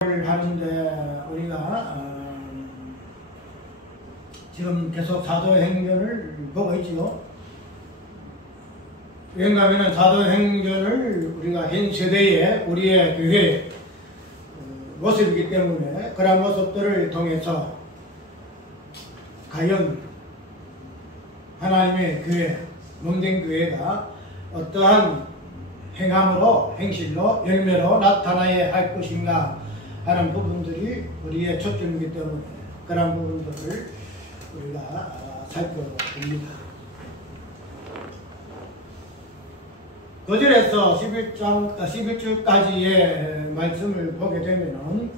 하는데 우리가 지금 계속 사도행전을 보고 있지요. 왜냐하면 사도행전을 우리가 현 세대의 우리의 교회 모습이기 때문에 그러한 모습들을 통해서 과연 하나님의 교회, 몸된 교회가 어떠한 행함으로, 행실로, 열매로 나타나야 할 것인가 하는 부분들이 우리의 초점이기 때문에 그런 부분들을 우리가 살펴봅니다. 9절에서 11절까지의 말씀을 보게 되면은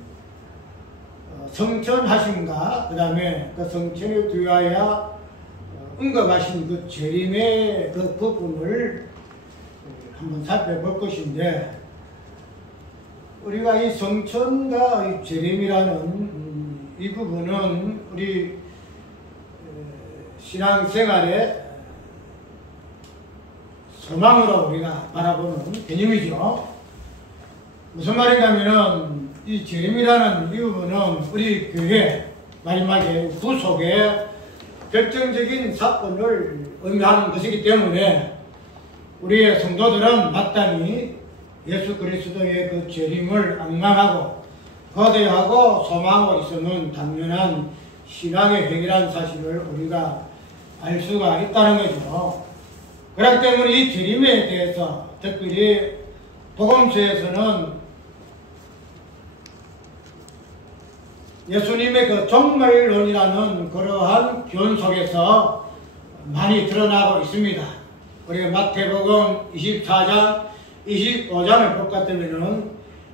성천하심과 그 다음에 그 성천에 뒤하여 언급하신 그 재림의 그 부분을 한번 살펴볼 것인데, 우리가 이 성천과 이 재림이라는 이 부분은 우리 신앙생활의 소망으로 우리가 바라보는 개념이죠. 무슨 말인가 하면은 이 재림이라는 이 부분은 우리 교회 마지막에 구속의 결정적인 사건을 의미하는 것이기 때문에 우리의 성도들은 마땅히 예수 그리스도의 그 재림을 앙망하고 거대하고 소망하고 있으면 당연한 신앙의 행위라는 사실을 우리가 알 수가 있다는 거죠. 그렇기 때문에 이 재림에 대해서 특별히 복음서에서는 예수님의 그 종말론이라는 그러한 교훈 속에서 많이 드러나고 있습니다. 우리가 마태복음 24장, 25장을 볼것 같으면은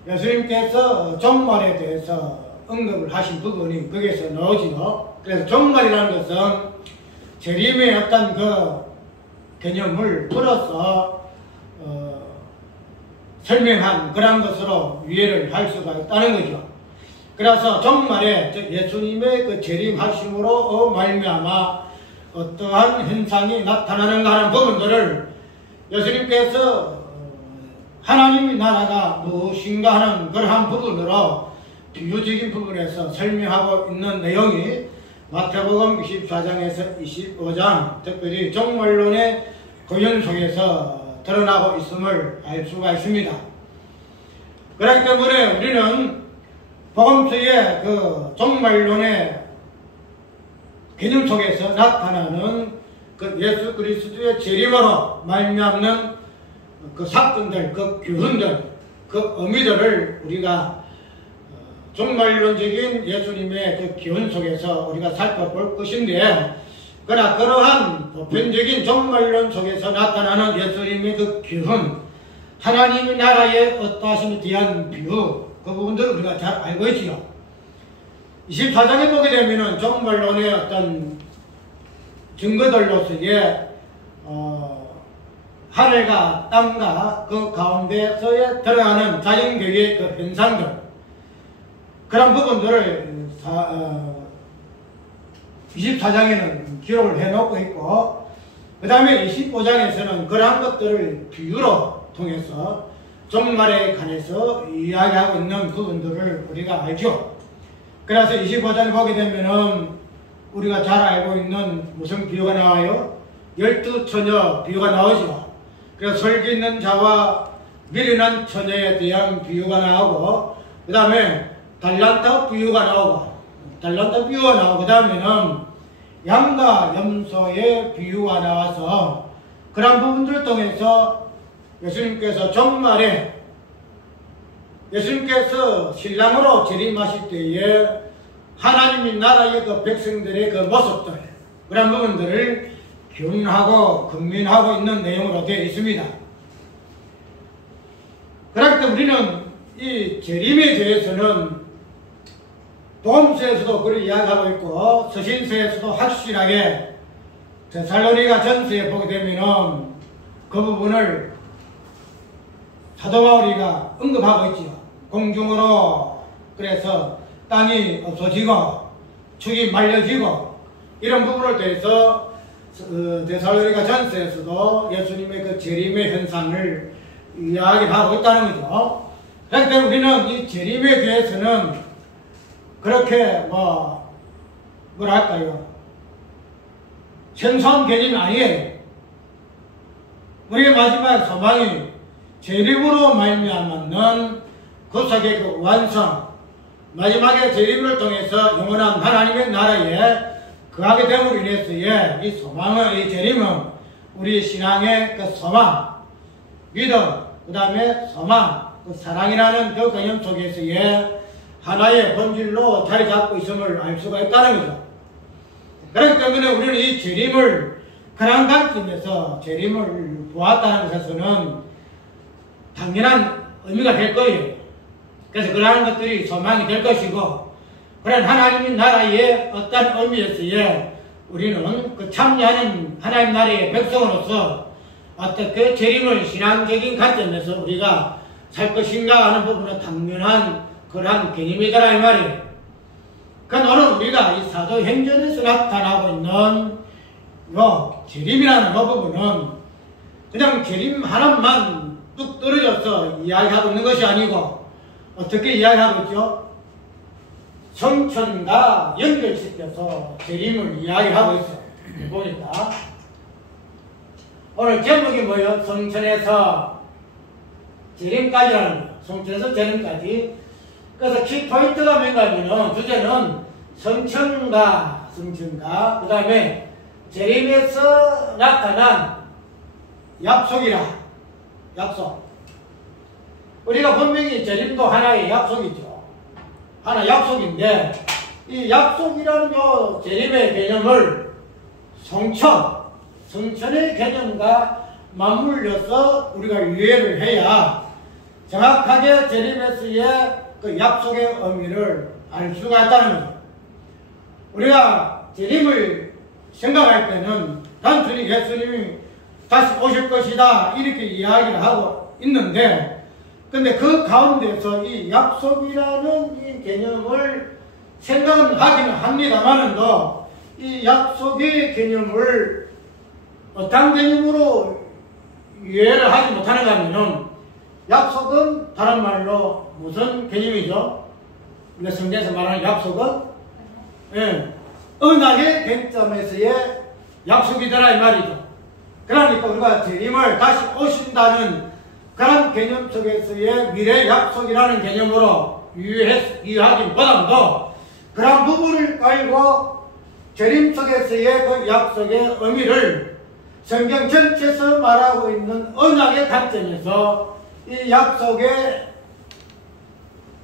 예수님께서 종말에 대해서 언급을 하신 부분이 거기에서 나오지요. 그래서 종말이라는 것은 재림의 어떤 그 개념을 풀어서 설명한 그런 것으로 이해를 할 수가 있다는 거죠. 그래서 종말에 예수님의 그 재림하심으로 말미암아 어떠한 현상이 나타나는가 하는 부분들을 예수님께서 하나님의 나라가 무엇인가 하는 그러한 부분으로 비유적인 부분에서 설명하고 있는 내용이 마태복음 24장에서 25장 특별히 종말론의 고연 속에서 드러나고 있음을 알 수가 있습니다. 그렇기 때문에 우리는 복음서의 그 종말론의 개념 속에서 나타나는 그 예수 그리스도의 재림으로 말미암는 그 사건들, 그 교훈들, 그 의미들을 우리가 종말론적인 예수님의 그 기원 속에서 우리가 살펴볼 것인데, 그러나 그러한 보편적인 종말론 속에서 나타나는 예수님의 그 기원, 하나님의 나라의 어떠하심에 대한 비유, 그 부분들을 우리가 잘 알고 있지요. 24장에 보게 되면은 종말론의 어떤 증거들로서의 하늘과 땅과 그 가운데서에 들어가는 자연계의 그 현상들, 그런 부분들을 24장에는 기록을 해놓고 있고, 그 다음에 25장에서는 그러한 것들을 비유로 통해서 종말에 관해서 이야기하고 있는 부분들을 우리가 알죠. 그래서 25장을 보게 되면은 우리가 잘 알고 있는 무슨 비유가 나와요? 12처녀 비유가 나오죠. 그래서 설기 있는 자와 미련한 처녀에 대한 비유가 나오고, 그 다음에 달란트 비유가 나오고, 그 다음에는 양과 염소의 비유가 나와서 그런 부분들을 통해서 예수님께서 종말에 예수님께서 신랑으로 재림하실 때에 하나님의 나라의 그 백성들의 그 모습들, 그런 부분들을 교훈하고 권면하고 있는 내용으로 되어 있습니다. 그렇기 때문에 우리는 이 재림에 대해서는 복음서에서도 그를 이야기하고 있고 서신서에서도 확실하게 데살로니가 전서에 보게 되면은 그 부분을 사도 바울이가 언급하고 있지요. 공중으로 그래서 땅이 없어지고 축이 말려지고 이런 부분을 대해서 데살로니가 전서에서도 예수님의 그 재림의 현상을 이야기하고 있다는 거죠. 그렇기 때문에 우리는 이 재림에 대해서는 그렇게 뭐랄까요, 생소한 개념이 아니에요. 우리의 마지막 소망이 재림으로 말미암는 구속의 그 완성, 마지막에 재림을 통해서 영원한 하나님의 나라에 거하게 됨으로 인해서의 이 소망은, 이 재림은 우리 신앙의 그 소망, 믿음, 그 다음에 소망, 그 사랑이라는 그 개념 속에서의 하나의 본질로 자리 잡고 있음을 알 수가 있다는 거죠. 그렇기 때문에 우리는 이 재림을 그런 관점에서 재림을 보았다는 것에서는 당연한 의미가 될 거예요. 그래서 그러한 것들이 소망이 될 것이고, 그런 하나님의 나라의 어떤 의미에서의 우리는 그 참여하는 하나님 나라의 백성으로서 어떻게 재림을 신앙적인 관점에서 우리가 살 것인가 하는 부분은 당연한 그러한 개념이더라 이 말이에요. 그러니까 오늘 우리가 이 사도행전에서 나타나고 있는 요 재림이라는 그 부분은 그냥 재림 하나만 뚝 떨어져서 이야기하고 있는 것이 아니고 어떻게 이야기하고 있죠? 성천과 연결시켜서 재림을 이야기하고 있어요. 보니까 오늘 제목이 뭐예요? 성천에서 재림까지라는 거예요. 성천에서 재림까지. 그래서 키포인트가 뭔가 하면 주제는 성천과 그 다음에 재림에서 나타난 약속이라. 약속. 우리가 분명히 재림도 하나의 약속이죠. 하나 약속인데 이 약속이라는 요 재림의 개념을 성천의 개념과 맞물려서 우리가 이해를 해야 정확하게 재림에서의 그 약속의 의미를 알 수가 있다는 거죠. 우리가 재림을 생각할 때는 단순히 예수님이 다시 오실 것이다 이렇게 이야기를 하고 있는데, 근데 그 가운데서 이 약속이라는 이 개념을 생각은 하기는 합니다만은도 이 약속의 개념을 어떤 개념으로 이해를 하지 못하는가 하면은, 약속은 다른 말로 무슨 개념이죠? 우리가 성경에서 말하는 약속은 언약의 쟁점에서의 약속이더라 이 말이죠. 그러니까 우리가 재림을 다시 오신다는 그런 개념 속에서의 미래 약속이라는 개념으로 이해하기보다도 그런 부분을 깔고 재림 속에서의 그 약속의 의미를 성경 전체에서 말하고 있는 언약의 관점에서 이 약속의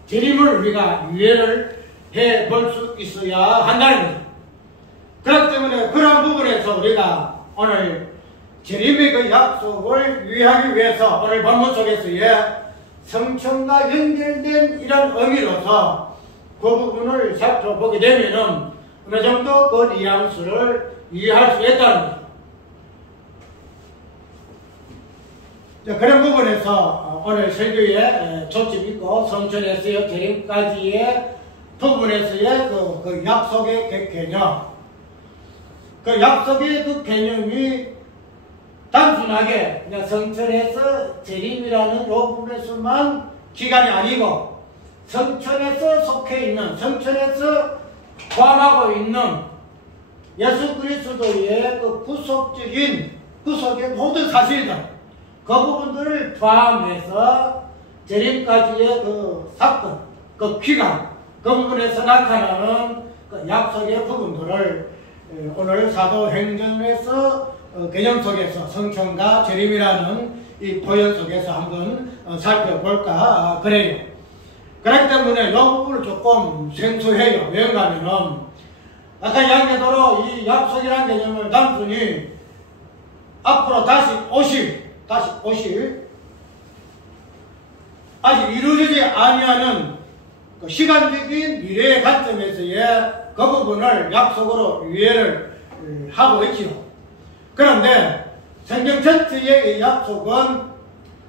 재림을 우리가 이해를 해볼 수 있어야 한다는 거죠. 그렇기 때문에 그런 부분에서 우리가 오늘 재림의 그 약속을 이해하기 위해서 오늘 본문 속에서의 성천과 연결된 이런 의미로서 그 부분을 살펴보게 되면은 어느 정도 그 뉘앙스를 이해할 수 있다는 거죠. 자, 그런 부분에서 오늘 설교에 초점 있고 성천에서의 재림까지의 부분에서의 그 약속의 개념, 그 약속의 그 개념이 단순하게 그냥 성천에서 재림이라는 요 부분에서만 기간이 아니고 성천에서 속해 있는, 성천에서 포함하고 있는 예수 그리스도의 그 구속의 모든 사실들, 그 부분들을 포함해서 재림까지의 그 사건, 그 기간, 그 부분에서 나타나는 그 약속의 부분들을 오늘 사도행전에서 개념 속에서 성천과 재림이라는 이 표현 속에서 한번 살펴볼까 그래요. 그렇기 때문에 이 부분을 조금 생소해요. 왜 그러냐면은 아까 이야기대로 이 약속이라는 개념을 단순히 앞으로 다시 오실 아직 이루어지지 아니하는 그 시간적인 미래의 관점에서의 그 부분을 약속으로 이해를 하고 있지요. 그런데 성경 전체의 이 약속은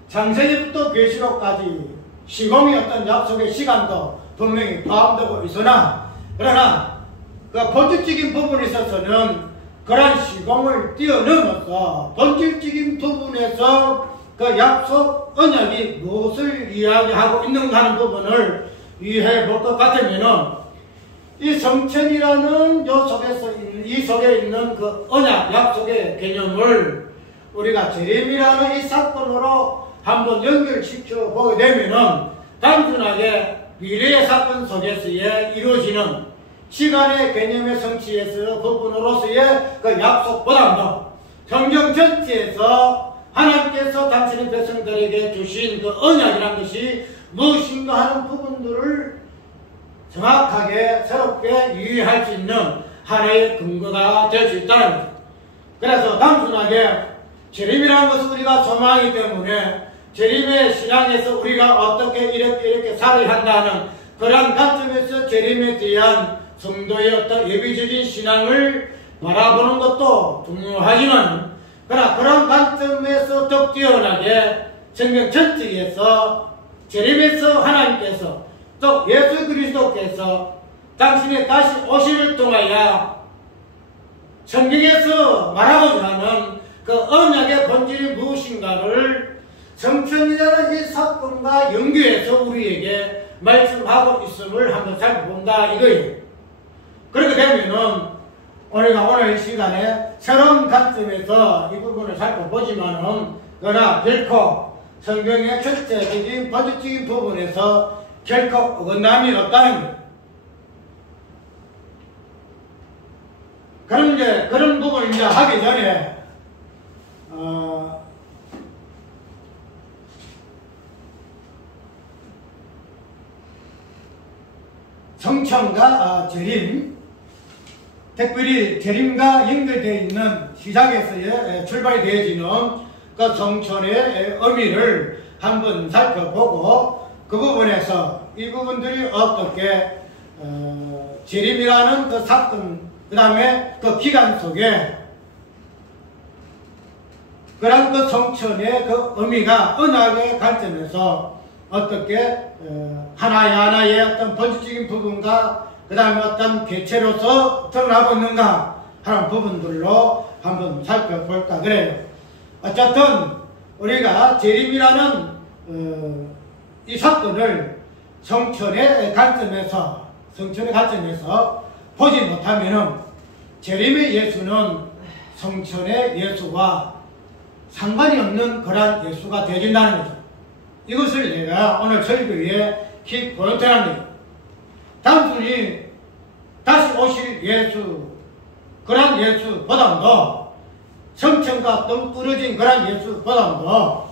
창세기부터 계시록까지 시공의 어떤 약속의 시간도 분명히 포함되고 있으나, 그러나 그 본질적인 부분에 있어서는 그런 시공을 뛰어넘어서 본질적인 부분에서 그 약속 언약이 무엇을 이야기하고 있는가 하는 부분을 이해해 볼 것 같으면은 이 성천이라는 요 속에서 이 속에 있는 그 언약 약속의 개념을 우리가 재림이라는 이 사건으로 한번 연결시켜 보게 되면은 단순하게 미래의 사건 속에서의 이루어지는 시간의 개념의 성취에서 부분으로서의 그 약속보다도 성경 전체에서 하나님께서 당신의 백성들에게 주신 그 언약이라는 것이 무엇인가 하는 부분들을 정확하게 새롭게 이해할 수 있는 하나의 근거가 될 수 있다는 거죠. 그래서 단순하게 재림이라는 것을 우리가 소망하기 때문에 재림의 신앙에서 우리가 어떻게 이렇게 살아야 한다는 그런 관점에서 재림에 대한 성도의 어떤 예비적인 신앙을 바라보는 것도 중요하지만 그러나 그런 관점에서 더 뛰어나게 성경 전체에서 재림에서 하나님께서 또 예수 그리스도께서 당신의 다시 오심을 통하여 성경에서 말하고자 하는 그 언약의 본질이 무엇인가를 성천이라는 이 사건과 연결해서 우리에게 말씀하고 있음을 한번 살펴본다 이거예요. 그렇게 되면은 우리가 오늘 이 시간에 새로운 관점에서 이 부분을 살펴보지만은 그러나 결코 성경의 전체적인 본질적인 부분에서 결코 어긋남이 없다는 거예요. 그런 부분을 이제 하기 전에 성천과 재림, 특별히 재림과 연결되어 있는 시작에서의 출발이 되어지는 그 성천의 의미를 한번 살펴보고 그 부분에서 이 부분들이 어떻게 재림이라는 그 사건 그 다음에 그 기간 속에 그런 그 성천의 그 의미가 언약의 관점에서 어떻게 하나의 어떤 본질적인 부분과 그 다음에 어떤 개체로서 드러나고 있는가 하는 부분들로 한번 살펴볼까 그래요. 어쨌든 우리가 재림이라는 이 사건을 성천의 관점에서 보지 못하면은 재림의 예수는 성천의 예수와 상관이 없는 그러한 예수가 되어진다는 거죠. 이것을 제가 오늘 설교의 키 포인트라는 거예요. 단순히 다시 오실 예수, 그런 예수보다도 성천과 덩그러진 그런 예수보다도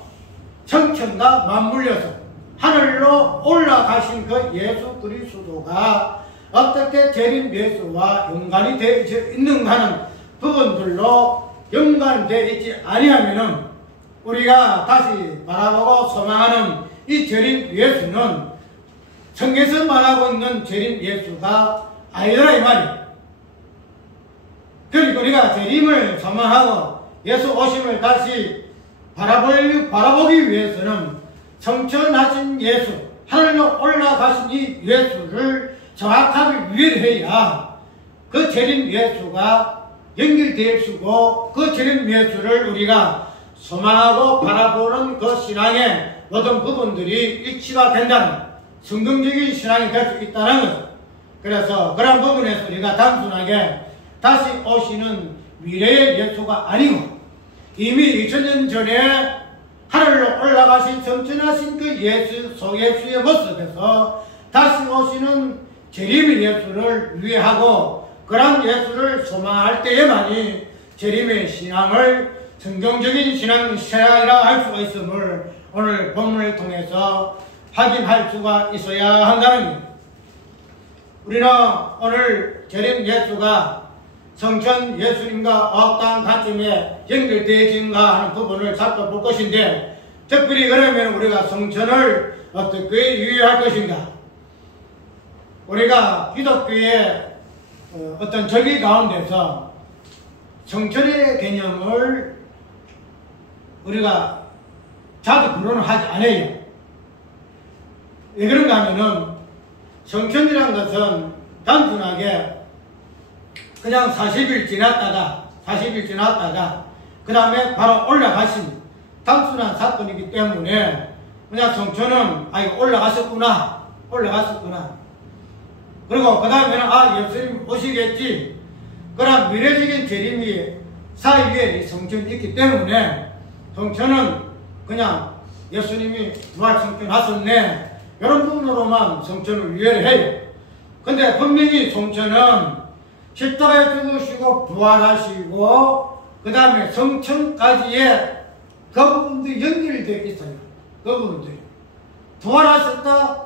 성천과 맞물려서 하늘로 올라가신 그 예수 그리스도가 어떻게 재림 예수와 연관이 되어 있는가 하는 부분들로 연관되어 있지 아니하면은 우리가 다시 바라보고 소망하는 이 재림 예수는 성경에서 말하고 있는 재림 예수가 아니더라 이 말이에요. 그러니까 우리가 재림을 소망하고 예수 오심을 다시 바라보기 위해서는 성천하신 예수, 하늘로 올라가신 이 예수를 정확하게 이해해야 그 재림 예수가 연결될 수고 그 재림 예수를 우리가 소망하고 바라보는 그 신앙의 모든 부분들이 일치가 된다는 성경적인 신앙이 될 수 있다는 거죠. 그래서 그런 부분에서 우리가 단순하게 다시 오시는 미래의 예수가 아니고 이미 2000년 전에 하늘로 올라가신 성천하신 그 예수, 소예수의 모습에서 다시 오시는 재림의 예수를 위하고 그런 예수를 소망할 때에만이 재림의 신앙을 성경적인 신앙이라 할 수가 있음을 오늘 본문을 통해서 확인할 수가 있어야 한다는 겁니다. 우리는 오늘 재림 예수가 성천 예수님과 어떠한 관점에 연결되어진가 하는 부분을 살펴볼 것인데 특별히 그러면 우리가 성천을 어떻게 이해할 것인가? 우리가 기독교의 어떤 절기 가운데서 성천의 개념을 우리가 자주 불론을 하지 않아요. 왜 그런가 하면은 성천이라는 것은 단순하게 그냥 40일 지났다가 그 다음에 바로 올라가신 단순한 사건이기 때문에 그냥 성천은 이거 올라갔었구나. 그리고 그 다음에는 예수님 오시겠지. 그런 미래적인 재림이 사이에 이 성천이 있기 때문에 성천은 그냥 예수님이 부활 성천 하셨네, 이런 부분으로만 성천을 이해를 해요. 근데 분명히 성천은 십자가에 죽으시고 부활하시고 그 다음에 성천까지의 그 부분도 연결되어 있어요. 그 부분들이 부활하셨다,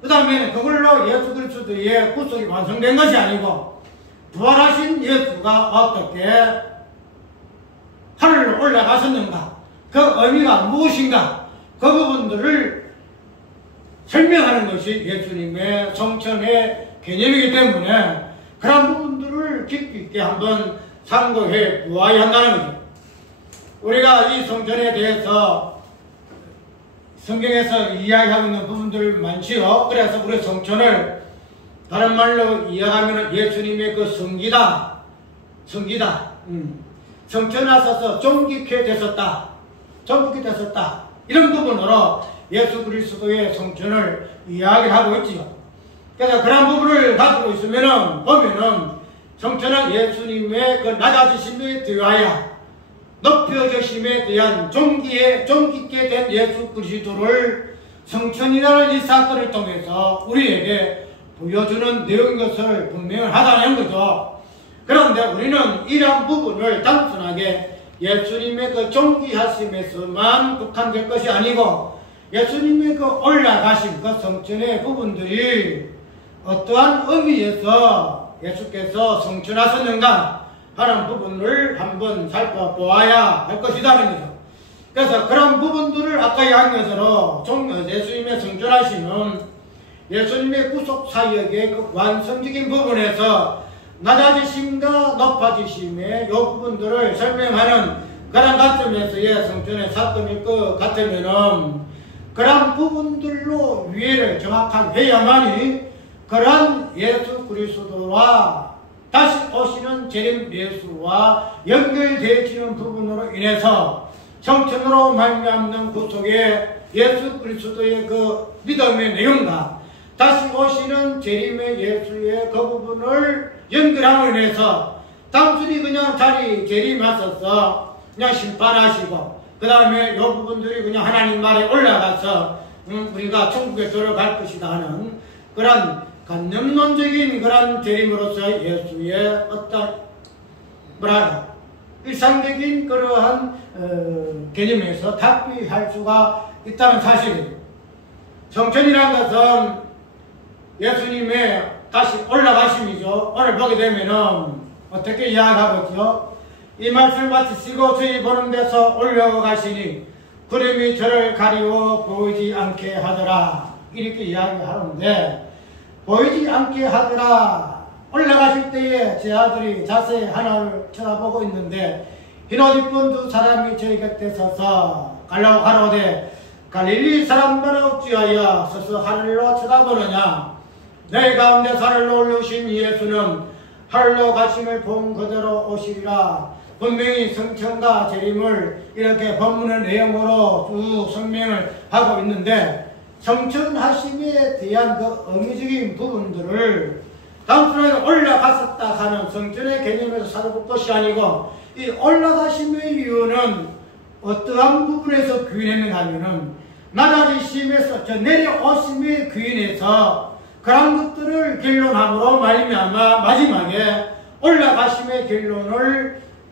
그 다음에는 그걸로 예수 그리스도의 구속이 완성된 것이 아니고 부활하신 예수가 어떻게 하늘로 올라가셨는가, 그 의미가 무엇인가, 그 부분들을 설명하는 것이 예수님의 성천의 개념이기 때문에 그런 부분들을 깊이 있게 한번 상고해 보아야 한다는 거죠. 우리가 이 성천에 대해서 성경에서 이야기하고 있는 부분들 많지요. 그래서 우리 성천을 다른 말로 이야기하면 예수님의 그 성기다. 성천에 있어서 존귀케 되셨다. 이런 부분으로 예수 그리스도의 성천을 이야기하고 있지요. 그래서 그런 부분을 가지고 보면은 성천은 예수님의 그 낮아지심에 대하여 높여지심에 대한 존귀케 된 예수 그리스도를 성천이라는 이 사건을 통해서 우리에게 보여주는 내용인 것을 분명하다는 거죠. 그런데 우리는 이러한 부분을 단순하게 예수님의 그 존귀하심에서만 국한될 것이 아니고 예수님의 그 올라가심, 그 성천의 부분들이 어떠한 의미에서 예수께서 성천하셨는가 하는 부분을 한번 살펴보아야 할 것이라는 거죠. 그래서 그런 부분들을 아까 이야기한 것으로 예수님의 성천하심은 예수님의 구속 사역의 그 완성적인 부분에서 낮아지심과 높아지심의 이 부분들을 설명하는 그런 관점에서의 성천의 사건일 것 같으면은 그런 부분들로 이해를 정확하게 해야만이 그런 예수 그리스도와 다시 오시는 재림 예수와 연결되어지는 부분으로 인해서 성천으로 말미암는 구속의 예수 그리스도의 그 믿음의 내용과 다시 오시는 재림의 예수의 그 부분을 연결함으로 인해서 단순히 그냥 재림하셔서 그냥 심판하시고 그 다음에 이 부분들이 그냥 하나님 나라에 올라가서 우리가 천국에 들어갈 것이다 하는 그런 관념론적인 그런 재림으로서 예수의 어떤 일상적인 그러한 개념에서 답비할 수가 있다는 사실이에요. 성천이라는 것은 예수님의 다시 올라가심이죠. 오늘 보게 되면은 어떻게 이야기하고 있죠? 이 말씀을 마치시고 저희 보는 데서 올라가시니 구름이 저를 가리워 보이지 않게 하더라, 이렇게 이야기하는데, 보이지 않게 하더라, 올라가실 때에 제 아들이 자세히 하나를 쳐다보고 있는데 흰옷 입은 두 사람이 저희 곁에 서서 가로되 갈릴리 사람들아 어찌하여 서서 하늘로 쳐다보느냐. 내 가운데 하늘로 올라오신 예수는 하늘로 가심을 본 그대로 오시리라. 분명히 성천과 재림을 이렇게 본문의 내용으로 쭉 설명을 하고 있는데, 성천하심에 대한 그 의미적인 부분들을 단순하게 올라갔었다 하는 성천의 개념에서 살아볼 것이 아니고, 이 올라가심의 이유는 어떠한 부분에서 규인했는가 하면은 낮아지심에서 내려오심의 규인에서 그런 것들을 결론함으로 말미암아 마지막에 올라가심의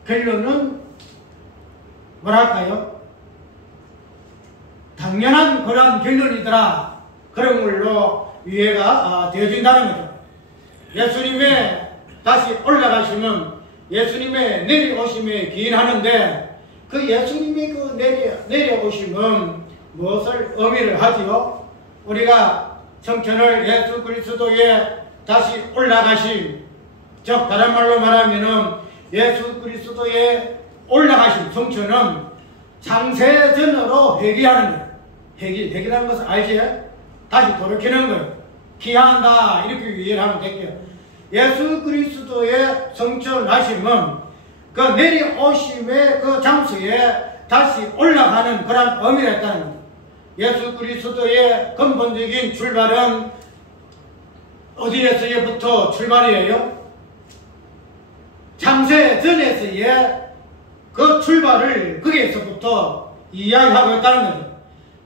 결론은 뭐랄까요? 당연한 그런 결론이더라, 그런 걸로 이해가 되어진다는 거죠. 예수님의 다시 올라가심은 예수님의 내려오심에 기인하는데, 그 예수님의 그 내려오심은 무엇을 의미를 하지요? 우리가 성천을 예수 그리스도의 다시 올라가심, 즉 다른 말로 말하면은 예수 그리스도의 올라가심, 성천은 창세전으로 회귀하는 거예요. 회귀라는 것을 알지? 다시 돌이키는 거예요. 기한다, 이렇게 이해를 하면 될게요. 예수 그리스도의 성천하심은 그 내려오심의 그 장소에 다시 올라가는 그런 의미가 있다는 겁니다. 예수 그리스도의 근본적인 출발은 어디에서부터 출발이에요? 창세 전에서의 그 출발을 거기에서부터 이야기하고 있다는 거죠.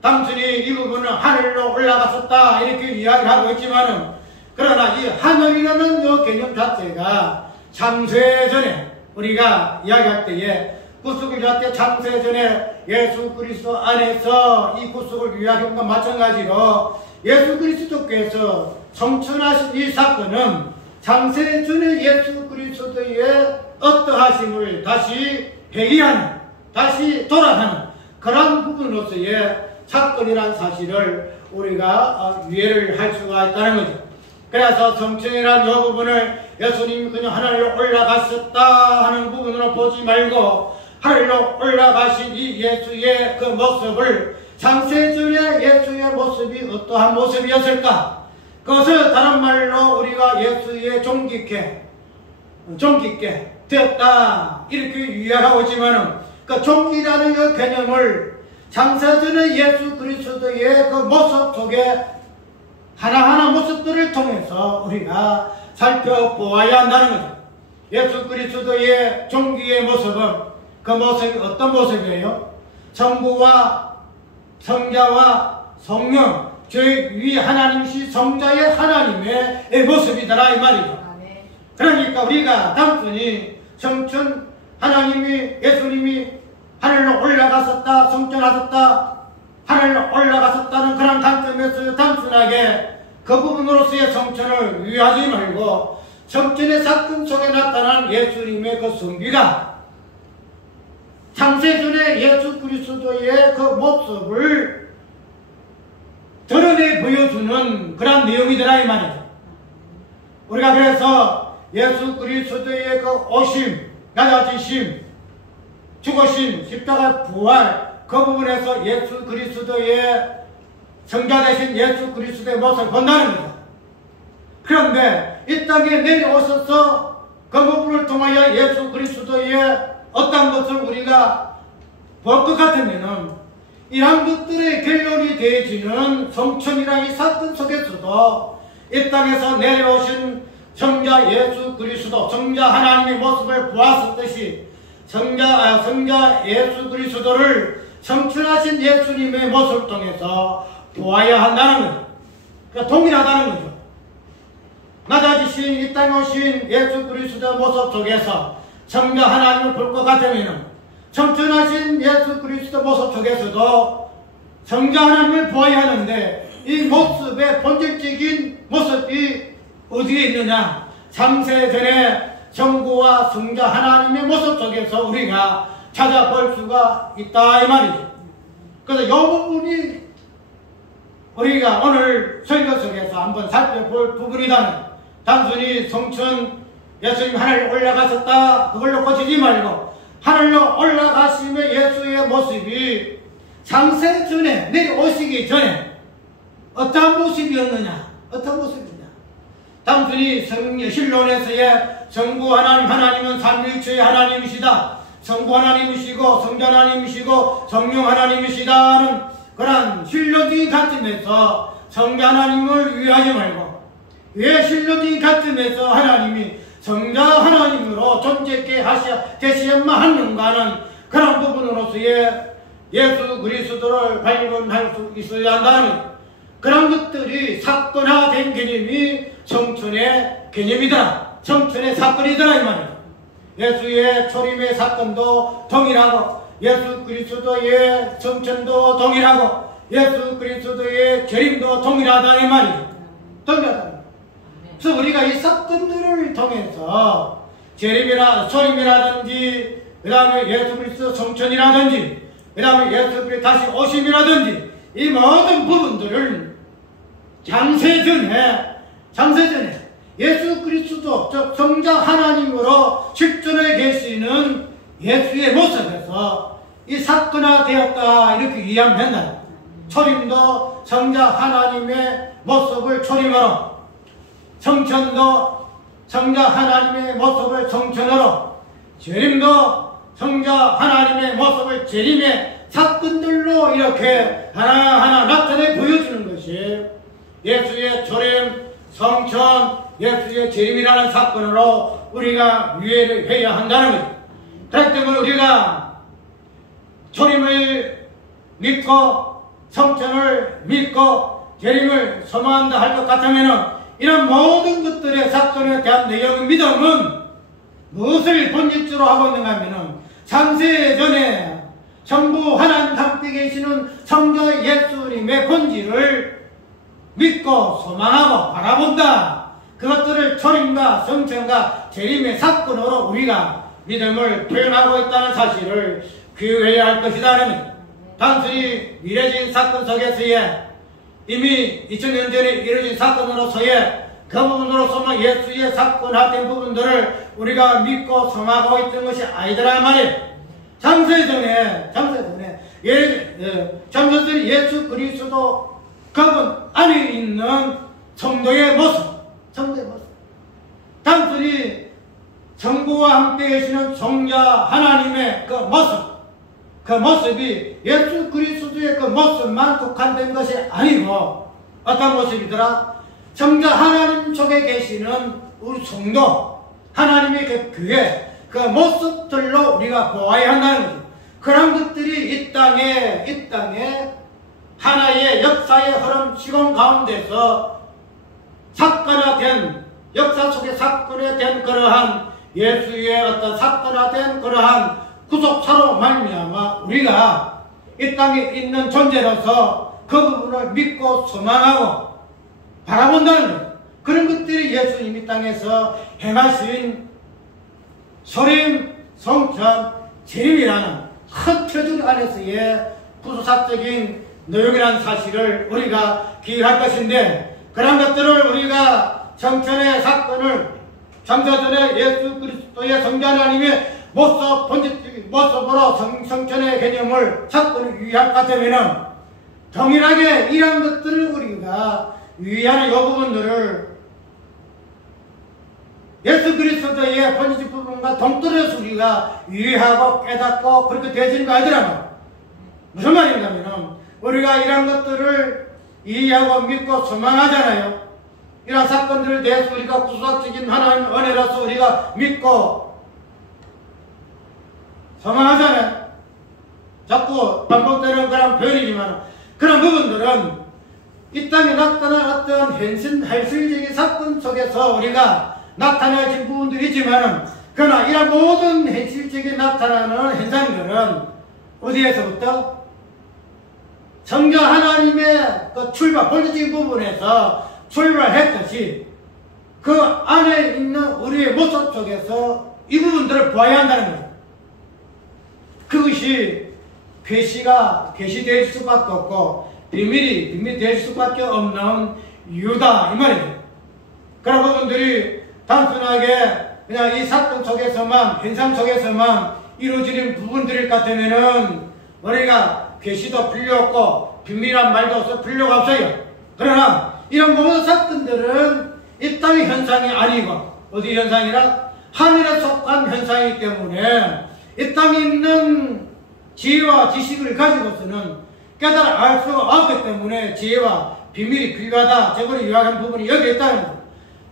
단순히 이 부분은 하늘로 올라갔었다 이렇게 이야기를 하고 있지만은, 그러나 이 하늘이라는 이 개념 자체가 창세 전에 우리가 이야기할 때에 구속을 위할 때 창세 전에 예수 그리스도 안에서 이 구속을 위하는 것과 마찬가지로 예수 그리스도께서 성천하신 이 사건은 창세 전에 예수 그리스도의 어떠하심을 다시 회귀하는, 다시 돌아가는 그런 부분으로서의 사건이라는 사실을 우리가 이해를 할 수가 있다는 거죠. 그래서 성천이라는 이 부분을 예수님이 그냥 하늘로 올라가셨다 하는 부분으로 보지 말고, 하늘로 올라가신 이 예수의 그 모습을 창세전의 예수의 모습이 어떠한 모습이었을까? 그것을 다른 말로 우리가 예수의 종깃게 되었다 이렇게 이해하고 있지만은, 그 종기라는 그 개념을 창세전의 예수 그리스도의 그 모습 속에 하나하나 모습들을 통해서 우리가 살펴보아야 한다는 거죠. 예수 그리스도의 종기의 모습은 그 모습이 어떤 모습이에요? 성부와 성자와 성령, 저희 위 하나님이시 성자의 하나님의 모습이더라 이 말이죠. 그러니까 우리가 단순히 성천 하나님이, 예수님이 하늘로 올라갔었다, 성천하셨다, 하늘로 올라갔었다는 그런 관점에서 단순하게 그 부분으로서의 성천을 위하지 말고, 성천의 사건 속에 나타난 예수님의 그 성비가 창세전의 예수 그리스도의 그 모습을 드러내 보여주는 그런 내용이더라 이 말이죠. 우리가 그래서 예수 그리스도의 그 오심, 낮아지심, 죽으심, 십자가 부활 그 부분에서 예수 그리스도의 성자 되신 예수 그리스도의 모습을 본다는 거죠. 그런데 이 땅에 내려오셔서 그 부분을 통하여 예수 그리스도의 어떤 것을 우리가 볼 것 같으면은, 이러한 것들의 결론이 되어지는 성천이라는 이 사건 속에서도 이 땅에서 내려오신 성자 예수 그리스도, 성자 하나님의 모습을 보았었듯이 성자 예수 그리스도를 성천하신 예수님의 모습을 통해서 보아야 한다는 거죠. 그러니까 동일하다는 거죠. 낮아지신 이 땅에 오신 예수 그리스도의 모습 속에서 성자 하나님을 볼 것 같으면, 성천하신 예수 그리스도 모습 속에서도 성자 하나님을 보아야 하는데, 이 모습의 본질적인 모습이 어디에 있느냐? 창세전에 성부와 성자 하나님의 모습 속에서 우리가 찾아볼 수가 있다 이 말이죠. 그래서 이 부분이 우리가 오늘 설교 속에서 한번 살펴볼 부분이다는, 단순히 성천 예수님 하늘로 올라가셨다 그걸로 꺼지지 말고, 하늘로 올라가심의 예수의 모습이 창세전에 내려오시기 전에 어떤 모습이었느냐, 어떤 모습이냐. 단순히 신론에서의 성부 하나님, 하나님은 삼위일체의 하나님이시다, 성부 하나님이시고 성자 하나님이시고 성령 하나님이시다는 그런 신론적인 관점에서 성자 하나님을 위하지 말고, 왜 신론적인 관점에서 하나님이 성자 하나님으로 존재케 되시야만 하는가는 그런 부분으로서의 예수 그리스도를 발견할 수 있어야 한다는 그런 것들이 사건화된 개념이 성천의 개념이다, 성천의 사건이다 이 말이에요. 예수의 초림의 사건도 동일하고, 예수 그리스도의 성천도 동일하고, 예수 그리스도의 재림도 동일하다 이 말이에요. 동일하다. 그래서 우리가 이 사건들을 통해서 초림이라든지, 그 다음에 예수 그리스도 성천이라든지, 그 다음에 예수 그리스도 다시 오심이라든지, 이 모든 부분들을 창세전에 예수 그리스도 즉 성자 하나님으로 실존해 계시는 예수의 모습에서 이 사건화되었다 이렇게 이해하면 된다. 초림도 성자 하나님의 모습을 초림으로, 성천도 성자 하나님의 모습을 성천으로, 재림도 성자 하나님의 모습을 재림의 사건들로 이렇게 하나하나 나타내 보여주는 것이 예수의 조림, 성천, 예수의 재림이라는 사건으로 우리가 이해를 해야 한다는 것입니다. 그렇기 때문에 우리가 조림을 믿고 성천을 믿고 재림을 소망한다 할 것 같으면 이런 모든 것들의 사건에 대한 내용 믿음은 무엇을 본질적으로 하고 있는가 하면 창세 전에 전부 하나님 함께 계시는 성자 예수님의 본질을 믿고 소망하고 바라본다. 그것들을 초림과 성천과 재림의 사건으로 우리가 믿음을 표현하고 있다는 사실을 기억해야 할 것이다. 단순히 미래적인 사건 속에서의 이미 2000년 전에 이루어진 사건으로서의 그 부분으로서만 예수의 사건화된 부분들을 우리가 믿고 소망하고 있던 것이 아니더라 말이에요. 창세전에 예수 그리스도 그분 안에 있는 성도의 모습, 단순히 성부와 함께 계시는 성자 하나님의 그 모습이 예수 그리스도의 그 모습만 국한된 것이 아니고 어떤 모습이더라? 성자 하나님 속에 계시는 우리 성도, 하나님의 그 교회, 그 모습들로 우리가 보아야 한다는 거죠. 그런 것들이 이 땅에 하나의 역사의 흐름, 시공 가운데서 사건화된, 역사 속의 사건화된 그러한 예수의 어떤 사건화된 그러한 구속사로 말미암아 우리가 이 땅에 있는 존재로서 그 부분을 믿고 소망하고 바라본다는 거예요. 그런 것들이 예수님이 땅에서 행하신 소림, 성천, 재림이라는 큰 표준 안에서의 구속사적인 내용이라는 사실을 우리가 기억할 것인데, 그런 것들을 우리가 성천의 사건을 창세전에 예수 그리스도의 성자 하나님의 모습, 본질적인 모습으로 성천의 개념을 사건을 유의할 것 같으면 동일하게 이런 것들을 우리가 유의하는 이 부분들을 예수 그리스도의 본질 부분과 동떨어져서 우리가 유의하고 깨닫고 그렇게 되지는 거 아니더라고요. 무슨 말인가 하면 우리가 이런 것들을 이해하고 믿고 소망하잖아요. 이런 사건들을 대해서 우리가 구속적인 하나님 은혜로서 우리가 믿고 소망하잖아요. 자꾸 반복되는 그런 표현이지만 그런 부분들은 이 땅에 나타난 어떤 현실적인 사건 속에서 우리가 나타내진 부분들이지만, 그러나 이런 모든 현실적인 나타나는 현상들은 어디에서부터? 성자 하나님의 그 출발, 본질적인 부분에서 출발했듯이 그 안에 있는 우리의 모습 속에서 이 부분들을 보아야 한다는 거예요. 그것이 계시될 수밖에 없고 비밀이 될 수밖에 없는 이유다 이 말이에요. 그런 부분들이 단순하게 그냥 이 사건 속에서만, 현상 속에서만 이루어지는 부분들일 것 같으면은 우리가 계시도 필요 없고 비밀한 말도 없어 필요가 없어요. 그러나 이런 모든 사건들은 이 땅의 현상이 아니고 어디 현상이라? 하늘에 속한 현상이기 때문에 이 땅에 있는 지혜와 지식을 가지고서는 깨달아 알 수가 없기 때문에 지혜와 비밀이 필요하다. 저번에 이야기한 부분이 여기 있다는 거예요.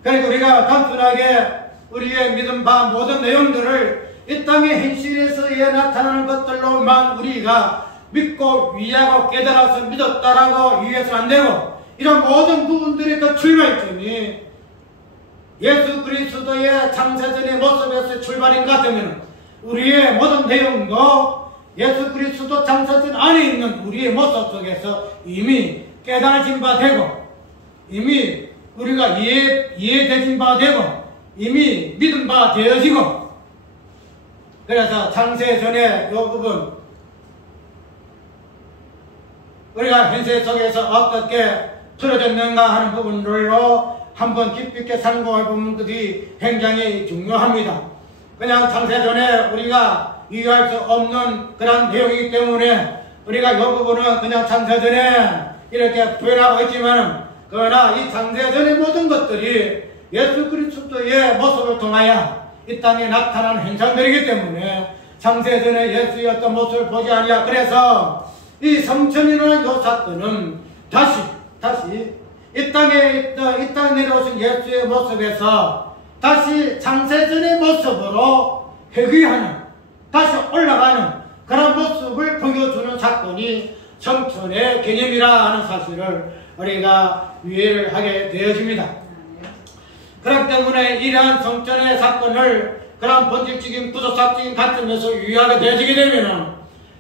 그러니까 우리가 단순하게 우리의 믿음 바 모든 내용들을 이 땅의 현실에서의 나타나는 것들로만 우리가 믿고 위하고 깨달아서 믿었다라고 이해해서는 안 되고, 이런 모든 부분들의 그 출발점이 예수 그리스도의 창세전의 모습에서 출발인 것 같으면 우리의 모든 내용도 예수 그리스도 창세전 안에 있는 우리의 모습 속에서 이미 깨달아진 바 되고, 이미 우리가 이해되진 바 되고, 이미 믿은 바 되어지고, 그래서 창세전의 이 부분 우리가 현세 속에서 어떻게 틀어졌는가 하는 부분들로 한번 깊이 있게 상고해보는 것이 굉장히 중요합니다. 그냥 창세전에 우리가 이해할 수 없는 그런 내용이기 때문에 우리가 이 부분은 그냥 창세전에 이렇게 표현하고 있지만, 그러나 이 창세전의 모든 것들이 예수 그리스도의 모습을 통하여 이 땅에 나타난 현상들이기 때문에 창세전에 예수의 어떤 모습을 보지 아니하. 그래서 이 성천이라는 요 사건은 다시 이 땅에 내려오신 예수의 모습에서 다시 창세전의 모습으로 회귀하는, 다시 올라가는 그런 모습을 보여주는 사건이 성천의 개념이라 하는 사실을 우리가 이해를 하게 되어집니다. 그렇기 때문에 이러한 성천의 사건을 그런 본질적인 구조사적인 관점에서 유의하게 되어지게 되면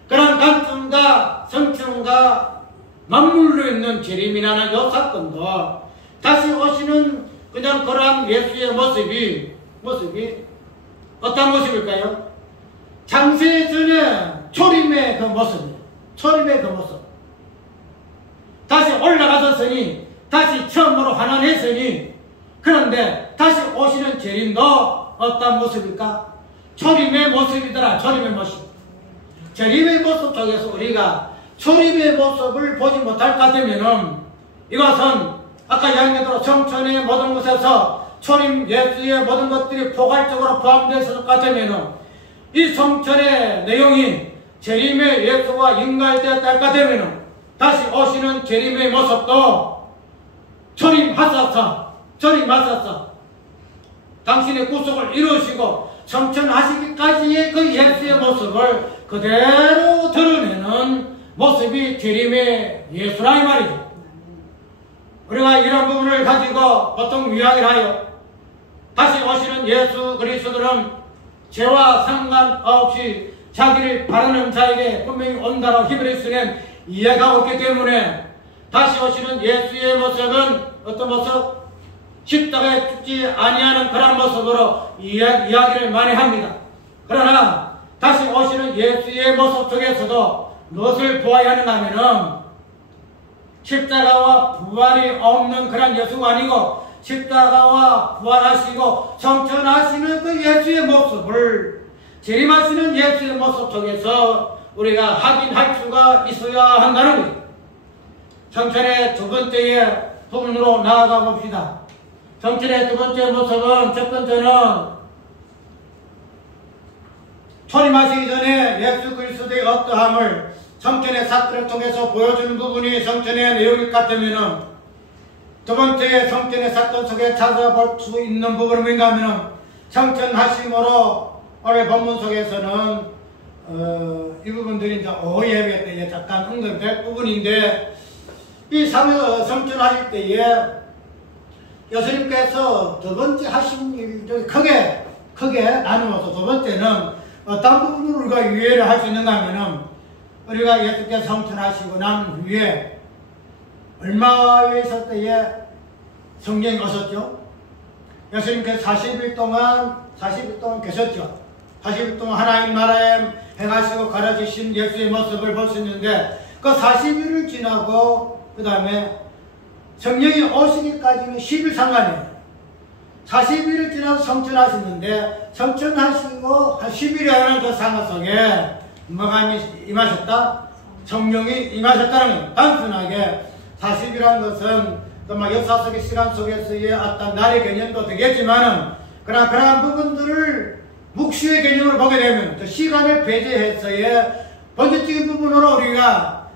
그런 관점과 성천과 맞물려 있는 재림이라는 이 사건도 다시 오시는 그냥 그러한 예수의 모습이 어떤 모습일까요? 창세전의 초림의 그 모습이에요. 초림의 그 모습. 다시 올라가셨으니, 다시 처음으로 환원했으니, 그런데 다시 오시는 재림도 어떤 모습일까? 초림의 모습이더라. 초림의 모습. 재림의 모습 속에서 우리가 초림의 모습을 보지 못할 것 같으면은 이것은 아까 이야기했던 성천의 모든 것에서 초림 예수의 모든 것들이 포괄적으로 포함되어 있을 것 같으면은 이 성천의 내용이 재림의 예수와 인갈되었다 할 것 같으면은 다시 오시는 재림의 모습도 초림하소서 당신의 구속을 이루시고 성천하시기까지의 그 예수의 모습을 그대로 드러내는 모습이 재림의 예수라 이 말이죠. 우리가 이런 부분을 가지고 보통 이야기를 하여 다시 오시는 예수 그리스도는 죄와 상관없이 자기를 바라는 자에게 분명히 온다라고 히브리서는 이야기하고 있기 때문에 다시 오시는 예수의 모습은 어떤 모습? 십자가에 죽지 아니하는 그런 모습으로 이야기를 많이 합니다. 그러나 다시 오시는 예수의 모습 속에서도 무엇을 보아야 하는가 하면은 십자가와 부활이 없는 그런 예수가 아니고 십자가와 부활하시고 성천하시는 그 예수의 모습을 재림하시는 예수의 모습 속에서 우리가 확인할 수가 있어야 한다는 거예요. 성천의 두 번째의 부분으로 나아가 봅시다. 성천의 두 번째 모습은 첫 번째는 초림하시기 전에 예수 그리스도의 어떠함을 성천의 사건을 통해서 보여주는 부분이 성천의 내용일 것 같으면 두 번째 성천의 사건 속에 찾아볼 수 있는 부분은 뭔가 하면 성천하심으로 오늘 본문 속에서는 이 부분들이 이제 오예배 때에 잠깐 언급될 부분인데 이 성천하실 때에 예수님께서 두 번째 하신 일 중에 크게 나누어서 두 번째는 어떤 부분으로 우리가 이해를 할 수 있는가 하면은 우리가 예수께서 성천하시고 난 후에 얼마에 있을 때에 성령이 오셨죠? 예수님께서 40일 동안 계셨죠. 40일 동안 하나님 나라에 행하시고 가르치신 예수의 모습을 볼 수 있는데 그 40일을 지나고 그 다음에 성령이 오시기까지는 10일 상관이에요. 40일을 지나서 성천하시는데 성천하시고 한 10일이라는 그 상황 속에 뭐가 임하셨다? 성령이 임하셨다는 거예요. 단순하게 40이라는 것은 역사 속의 시간 속에서의 어떤 날의 개념도 되겠지만은 그러한 부분들을 묵시의 개념을 보게 되면 그 시간을 배제해서의 본질적인 부분으로 우리가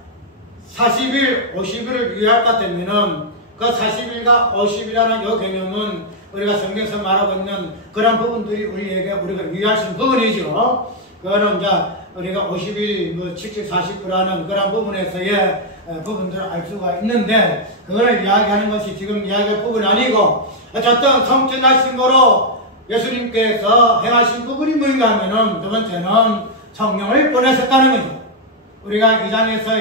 40일, 50일을 이해할 것 같으면은 그 40일과 50일이라는 이 개념은 우리가 성경에서 말하고 있는 그런 부분들이 우리가 이해할 수 있는 부분이죠. 그거는 이제 우리가 50일, 70, 49라는 그런 부분에서의 부분들을 알 수가 있는데 그거를 이야기하는 것이 지금 이야기할 부분이 아니고 어쨌든 성천하심으로 예수님께서 행하신 부분이 뭔가 하면은 두 번째는 성령을 보내셨다는 거죠. 우리가 이 장에서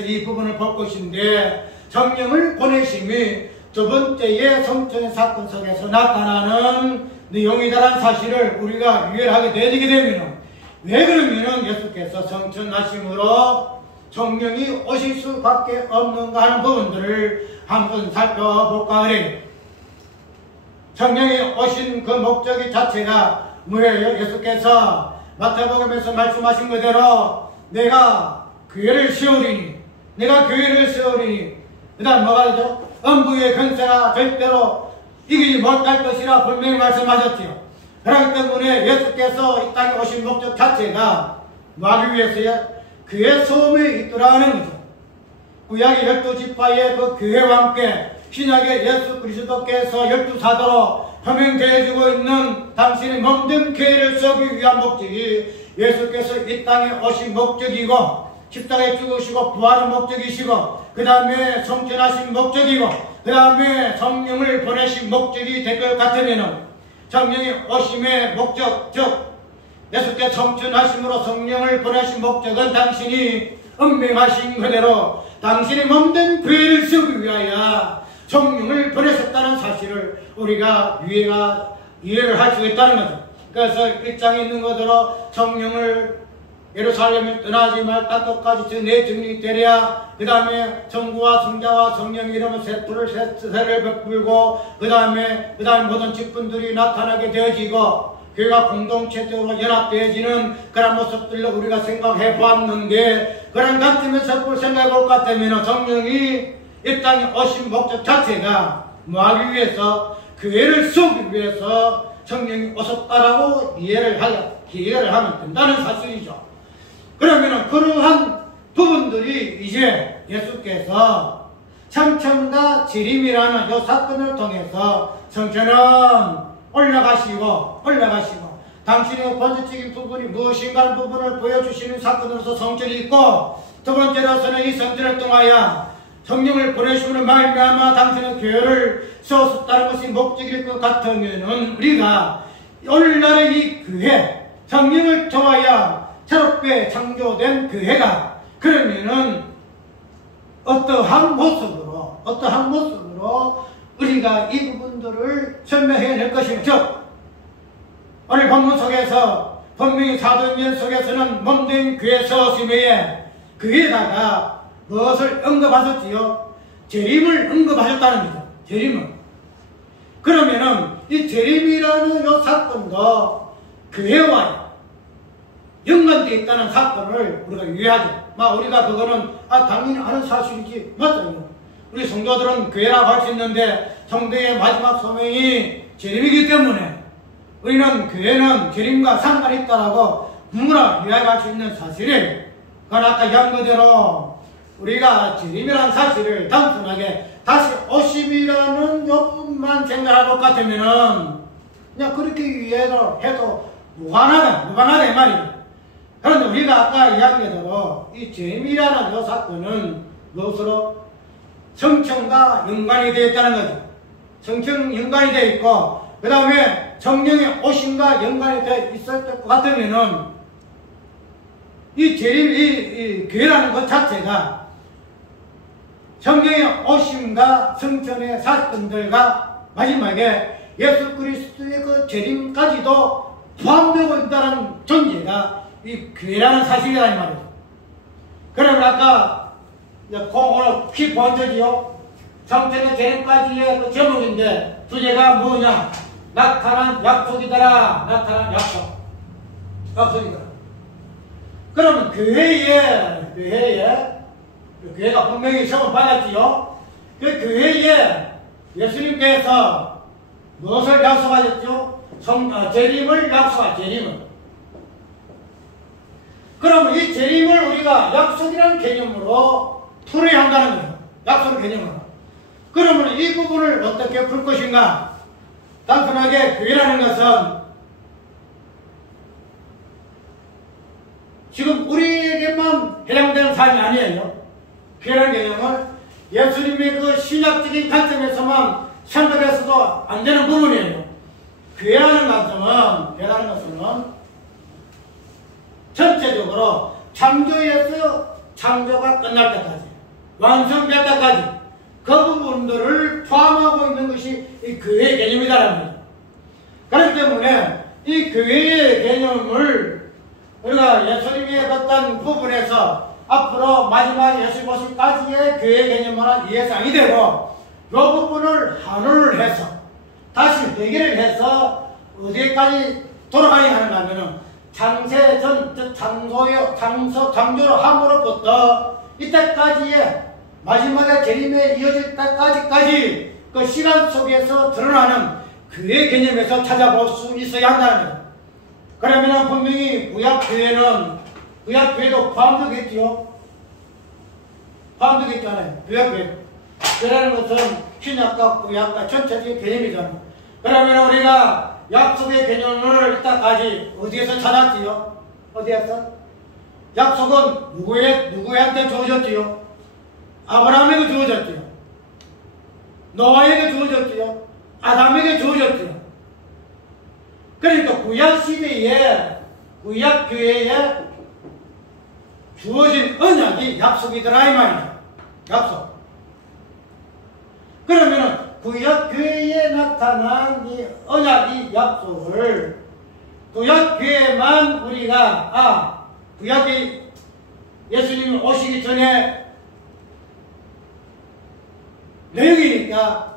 이 부분을 볼 것인데 성령을 보내심이 두 번째의 성천의 사건 속에서 나타나는 내용이다라는 사실을 우리가 이해를 하게 되게 되면 왜 그러면은 예수께서 성천하심으로 성령이 오실 수밖에 없는가 하는 부분들을 한번 살펴볼까 그래요. 성령이 오신 그 목적이 자체가 뭐예요? 예수께서 마태복음에서 말씀하신 그대로 내가 교회를 세우리니 그 다음 뭐가 되죠? 음부의 권세가 절대로 이기지 못할 것이라 분명히 말씀하셨지요. 그렇기 때문에 예수께서 이 땅에 오신 목적 자체가 뭐하기 위해서야? 교회 소음에 있더라는 거죠. 구약의 12지파의 그 교회와 함께 신약의 예수 그리스도께서 12사도로 표명되어지고 있는 당신의 몸된 교회를 세우기 위한 목적이 예수께서 이 땅에 오신 목적이고 십자가에 죽으시고 부활의 목적이시고 그 다음에 성천하신 목적이고 그 다음에 성령을 보내신 목적이 될 것 같으면 성령의 오심의 목적, 즉 예수께서 성천하심으로 성령을 보내신 목적은 당신이 은명하신 그대로 당신의 몸된 교회를 세우기 위하여 성령을 보내셨다는 사실을 우리가 이해를 할 수 있다는 거죠. 그래서 1장에 있는 것대로 성령을 예루살렘을 떠나지 말 땅끝까지 내 증인이 되랴. 그 다음에 성부와 성자와 성령의 이름은 세를 베풀고 그 다음에 모든 직분들이 나타나게 되어지고 교회가 공동체적으로 연합되어지는 그런 모습들로 우리가 생각해 보았는데, 그런 관점에서 생각해 볼 것 같으면 성령이 이 땅에 오신 목적 자체가 뭐하기 위해서? 교회를 세우기 위해서 성령이 오셨다라고 이해를 하면 된다는 사실이죠. 그러면 그러한 부분들이 이제 예수께서 성천과 재림이라는 이 사건을 통해서 성천은 올라가시고 당신의 본질적인 부분이 무엇인가 하는 부분을 보여주시는 사건으로서 성천이 있고, 두 번째로서는 이 성천을 통하여 성령을 보내시는 말미암아 당신의 교회를 세웠다는 것이 목적일 것 같으면은 우리가 오늘날의 이 교회, 성령을 통하여 새롭게 창조된 교회가 그러면은 어떠한 모습으로 우리가 이 부분들을 설명해낼 것이며, 즉 오늘 본문 속에서 분명히 사도행전 속에서는 몸된 교회 세우심에 그에다가 무엇을 언급하셨지요? 재림을 언급하셨다는 거죠. 재림을. 그러면은 이 재림이라는 이 사건도 교회와 연관되어 있다는 사건을 우리가 이해하죠. 우리가 그거는 당연히 아는 사실이지. 맞아요. 우리 성도들은 교회라고 할 수 있는데 성도의 마지막 소명이 재림이기 때문에 우리는 교회는 재림과 상관이 있다라고 누구나 이해할 수 있는 사실이에요. 그러나 아까 얘기한 그대로 우리가 재림이라는 사실을 단순하게 다시 오심이라는 요것만 생각할 것 같으면은 그냥 그렇게 이해를 해도 무관하다 이 말이에요. 그런데 우리가 아까 이야기한 대로 이 재림이라는 요 사건은 무엇으로? 성천과 연관이 되어 있다는 거죠. 성천 연관이 되어 있고, 그 다음에 성령의 오심과 연관이 되어 있을 것 같으면은 이 재림, 이 교회라는 것 자체가 성령의 오심과 성천의 사건들과 마지막에 예수 그리스도의 그 재림까지도 포함되고 있다는 존재가 이 교회라는 사실이라는 말이죠. 그러면 아까 오늘 키 본적이요. 성천의 재림까지의 그 제목인데 주제가 뭐냐? 나타난 약속이더라. 나타난 약속이다. 그러면 교회가 분명히 시험을 받았지요. 그 교회에 예수님께서 무엇을 약속하셨죠? 재림을 재림을. 그러면 이 재림을 우리가 약속이라는 개념으로 풀어야 한다는 거죠. 약속 개념으로. 그러면 이 부분을 어떻게 풀 것인가? 단순하게 교회라는 것은 지금 우리에게만 해당되는 삶이 아니에요. 교회라는 개념은 예수님의 그 신학적인 관점에서만 생각해서도 안 되는 부분이에요. 교회라는 것은 전체적으로 창조에서 창조가 끝날 때까지, 완성될 때까지 그 부분들을 포함하고 있는 것이 이 교회의 개념이다라는 거예요. 그렇기 때문에 이 교회의 개념을 우리가 예수님의 어떤 부분에서 앞으로 마지막 예수 오심까지의 교회 개념으로 이해상이 되고, 이 부분을 한원을 해서 다시 해결을 해서 어디까지 돌아가야 하는가 하면은 창세전, 즉 창조로 함으로부터 이때까지의 마지막에 재림에 이어질 때까지까지 그 시간 속에서 드러나는 교회 개념에서 찾아볼 수 있어야 한다는 거예요. 그러면 분명히 구약교회도 포함되겠지요. 포함되겠잖아요. 구약교회. 그라는 것은 신약과 구약과 전체적인 개념이잖아요. 그러면 우리가 약속의 개념을 이따까지 어디에서 찾았지요? 어디에서? 약속은 누구한테 주어졌지요? 아브라함에게 주어졌지요. 노아에게 주어졌지요. 아담에게 주어졌지요. 그러니까 구약시대에 구약교회에 주어진 언약이 약속이더라 이 말이죠. 약속. 그러면은 구약교회에 나타난 이 언약이 약속을 구약교회만 우리가 구약이 예수님이 오시기 전에 내용이니까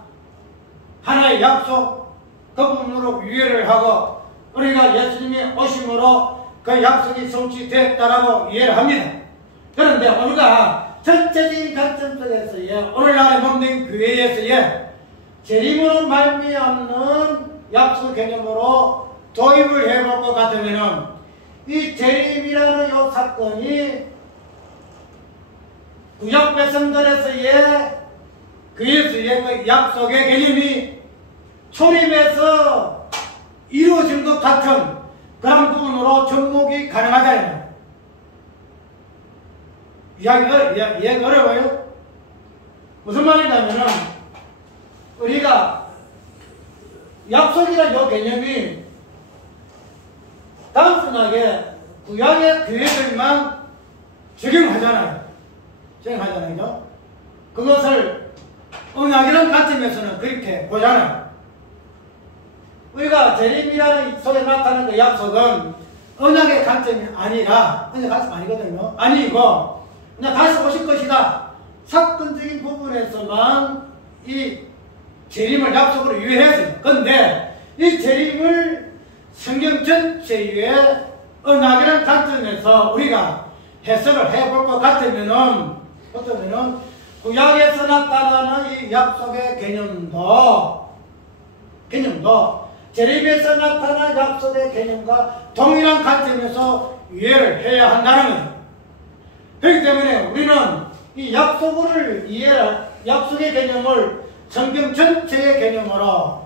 하나의 약속 그 부분으로 이해를 하고 우리가 예수님이 오심으로 그 약속이 성취됐다라고 이해를 합니다. 그런데 우리가 전체적인 관점 속에서의 오늘날의 몸된 교회에서의 재림으로 말미암는 약속 개념으로 도입을 해볼 것 같으면은 이 재림이라는 요 사건이 구약 백성들에서의 그에서의 그 약속의 개념이 초림에서 이루어진 것 같은 그런 부분으로 접목이 가능하다는 이야기가 어려워요. 무슨 말이냐면은 우리가 약속이라는 이 개념이 단순하게 구약의 교회들만 적용하잖아요. 그것을 언약이라는 관점에서는 그렇게 보잖아요. 우리가 재림이라는 속에 나타나는 그 약속은 언약의 관점이 아니라 언약 관점 아니거든요. 아니고 그냥 다시 오실 것이다. 사건적인 부분에서만 이 재림을 약속으로 유예했어요. 그런데 이 재림을 성경 전체의 언약이라는 관점에서 우리가 해석을 해볼 것 같으면은 어쩌면은 구약에서 나타나는 이 약속의 개념도 재림에서 나타난 약속의 개념과 동일한 관점에서 이해를 해야 한다는 거죠. 그렇기 때문에 우리는 이 약속의 개념을 성경 전체의 개념으로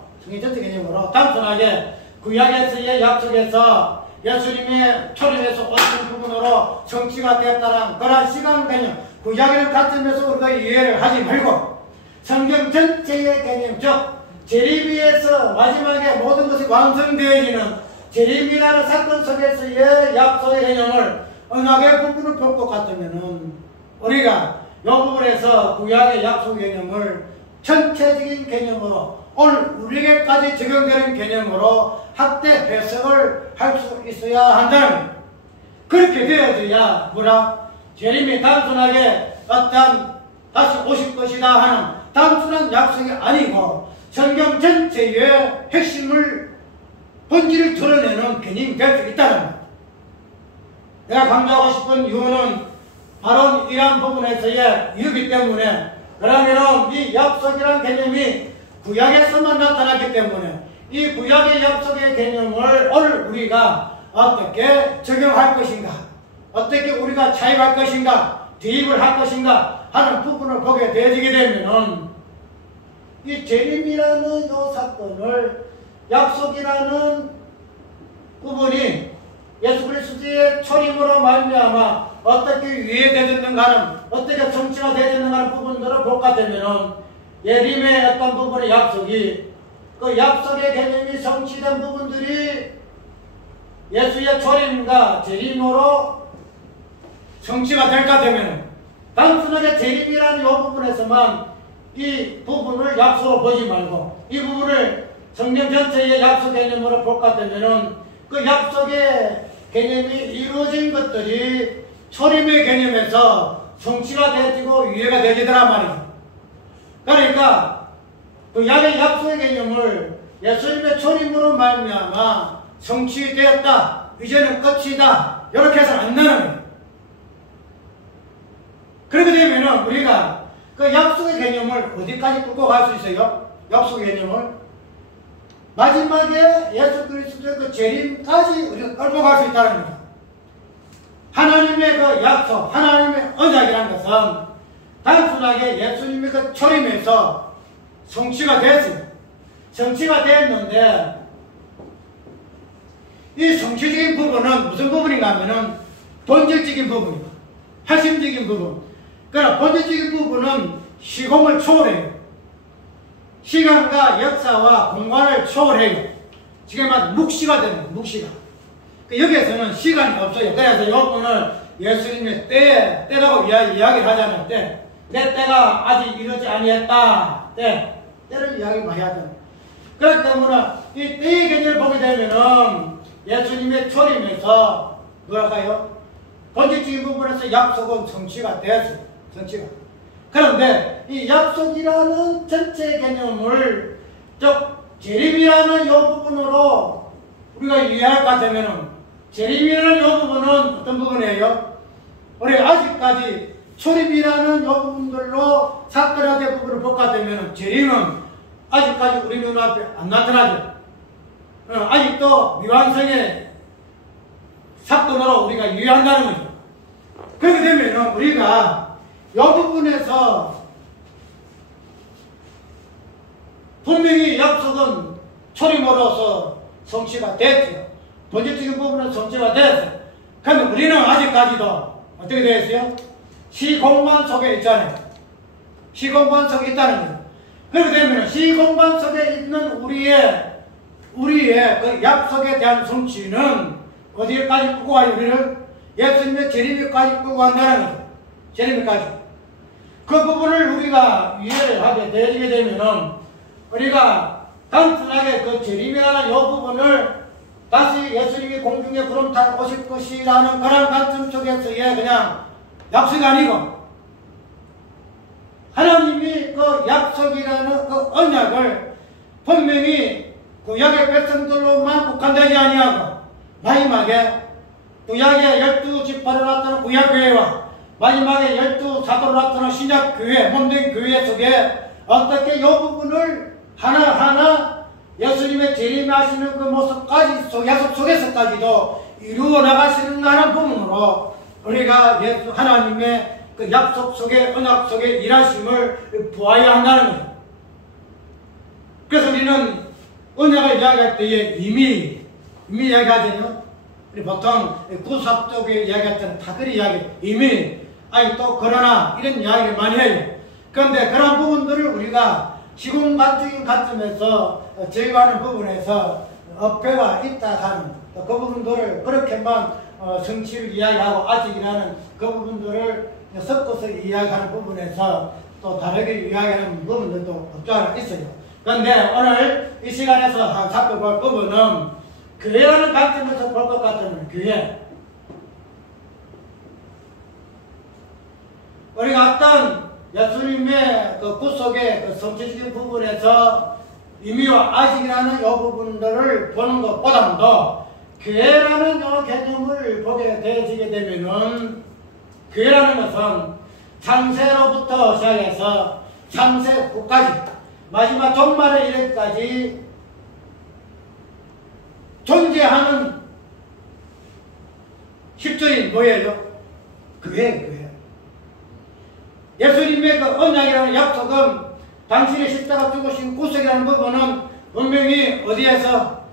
단순하게 구약에서의 약속에서 예수님의 초림에서 오신 부분으로 성취가 되었다는 그런 시간 개념, 구약의 관점에서 우리가 이해를 하지 말고 성경 전체의 개념, 즉 재림에서 마지막에 모든 것이 완성되어지는 재림이라는 사건 속에서의 약속의 개념을 언약의 부분을 볼 것 같으면은 우리가 이 부분에서 구약의 약속 개념을 전체적인 개념으로 오늘 우리에게까지 적용되는 개념으로 확대 해석을 할 수 있어야 한다는 거예요. 그렇게 되어져야 재림이 단순하게 어떤 다시 오실 것이다 하는 단순한 약속이 아니고 성경 전체의 핵심을 본질을 드러내는 개념이 될 수 있다는 거예요. 내가 강조하고 싶은 이유는 바로 이러한 부분에서의 이유이기 때문에 그러면 이 약속이라는 개념이 구약에서만 나타나기 때문에 이 구약의 약속의 개념을 오늘 우리가 어떻게 적용할 것인가, 어떻게 우리가 차입할 것인가, 대입을 할 것인가 하는 부분을 보게 되어지게 되면은 이 재림이라는 이 사건을 약속이라는 부분이 예수 그리스도의 초림으로 말미암아 어떻게 유예되었는가는, 어떻게 성취가 되었는가는 부분들을 볼까 되면은 예림의 어떤 부분의 약속이 그 약속의 개념이 성취된 부분들이 예수의 초림과 재림으로 성취가 될까 되면 단순하게 재림이라는 이 부분에서만 이 부분을 약속으로 보지 말고 이 부분을 성경 전체의 약속 개념으로 볼까 되면은 그 약속의 개념이 이루어진 것들이 초림의 개념에서 성취가 되어지고 유예가 되어지더란 말이죠. 그러니까 그 약속의 개념을 예수님의 초림으로 말미암아 성취되었다, 이제는 끝이다, 이렇게 해서는 안 되는 거예요. 그렇게 되면은 우리가 그 약속의 개념을 어디까지 끌고 갈 수 있어요? 약속의 개념을 마지막에 예수 그리스도의 그 재림까지 우리가 끌고 갈 수 있다는 겁니다. 하나님의 그 약속, 하나님의 언약이라는 것은 단순하게 예수님의 그 초림에서 성취가 됐어요. 성취가 됐는데 이 성취적인 부분은 무슨 부분인가 하면은 본질적인 부분입니다. 핵심적인 부분. 그러나 본질적인 부분은 시공을 초월해요. 시간과 역사와 공간을 초월해요. 지금 막 묵시가 되는 거예요. 묵시가. 여기에서는 시간이 없어요. 그래서 오늘 예수님의 때라고 이야기를 하잖아요. 때. 내 때가 아직 이르지 아니했다. 때를 이야기 많이 하잖아요. 그렇기 때문에 이 때의 개념을 보게 되면은 예수님의 초림에서 뭐랄까요? 본질적인 부분에서 약속은 성취가 되었어요. 성취가. 그런데 이 약속이라는 전체 개념을 즉 재림이라는 이 부분으로 우리가 이해할 것 같으면은 재림이라는 이 부분은 어떤 부분이에요? 우리 아직까지 초림이라는 이 부분들로 사건화된 부분을 볼 것 같으면 재림은 아직까지 우리 눈앞에 안 나타나죠. 아직도 미완성의 사건으로 우리가 이해한다는 거죠. 그렇게 되면 우리가 이 부분에서 분명히 약속은 초림으로서 성취가 됐죠. 본질적인 부분은 성취가 됐어요. 그런데 우리는 아직까지도 어떻게 되어 있어요? 시공간 속에 있잖아요. 시공간 속에 있다는 거예요. 그렇게 되면 시공간 속에 있는 우리의 그 약속에 대한 성취는 어디까지 끌고 가요? 우리를 예수님의 재림까지 끌고 간다는 거예요. 재림까지. 그 부분을 우리가 이해를 하게 되게 되면은 우리가 단순하게 그 재림이라는 이 부분을 다시 예수님이 공중에 구름 타고 오실 것이라는 그런 관점 속에서의 그냥 약속이 아니고 하나님이 그 약속이라는 그 언약을 분명히 구약의 백성들로만 국한되지 아니하고 마지막에 구약의 12지파로 나타난 구약교회와 마지막에 12사도로 나타난 신약교회, 몸된 교회 속에 어떻게 이 부분을 하나하나 예수님의 재림하시는 그 모습까지 약속 속에서까지도 이루어 나가시는 하는 부분으로 우리가 예수 하나님의 그 약속 속에 언약 속에 일하심을 보아야 한다는 거예요. 그래서 우리는 언약을 이야기할 때에 이미 이야기하잖아요. 우리 보통 구사 쪽에 이야기할 때는 다들 이야기 이미 아니 또 그러나 이런 이야기를 많이 해요. 그런데 그런 부분들을 우리가 시공간적인 관점에서 제거하는 부분에서 어폐가 있다 하는 그 부분들을 그렇게만 성취를 이야기하고 아직이라는 그 부분들을 섞어서 이야기하는 부분에서 또 다르게 이야기하는 부분들도 없지 않아 있어요. 그런데 오늘 이 시간에서 살펴볼 부분은 교회라는 관점에서 볼 것 같으면 교회. 우리가 어떤 예수님의 그 구속의 그 성취적인 부분에서 이미와 아직이라는 이 부분들을 보는 것보다도 교회라는 이 개념을 보게 되어지게 되면은 교회라는 것은 창세로부터 시작해서 창세 후까지 마지막 종말에 이르기까지 존재하는 십조인 뭐예요? 교회. 예수님의 그 언약이라는 약속은 당신의 십자가 죽으신 구속이라는 부분은 분명히 어디에서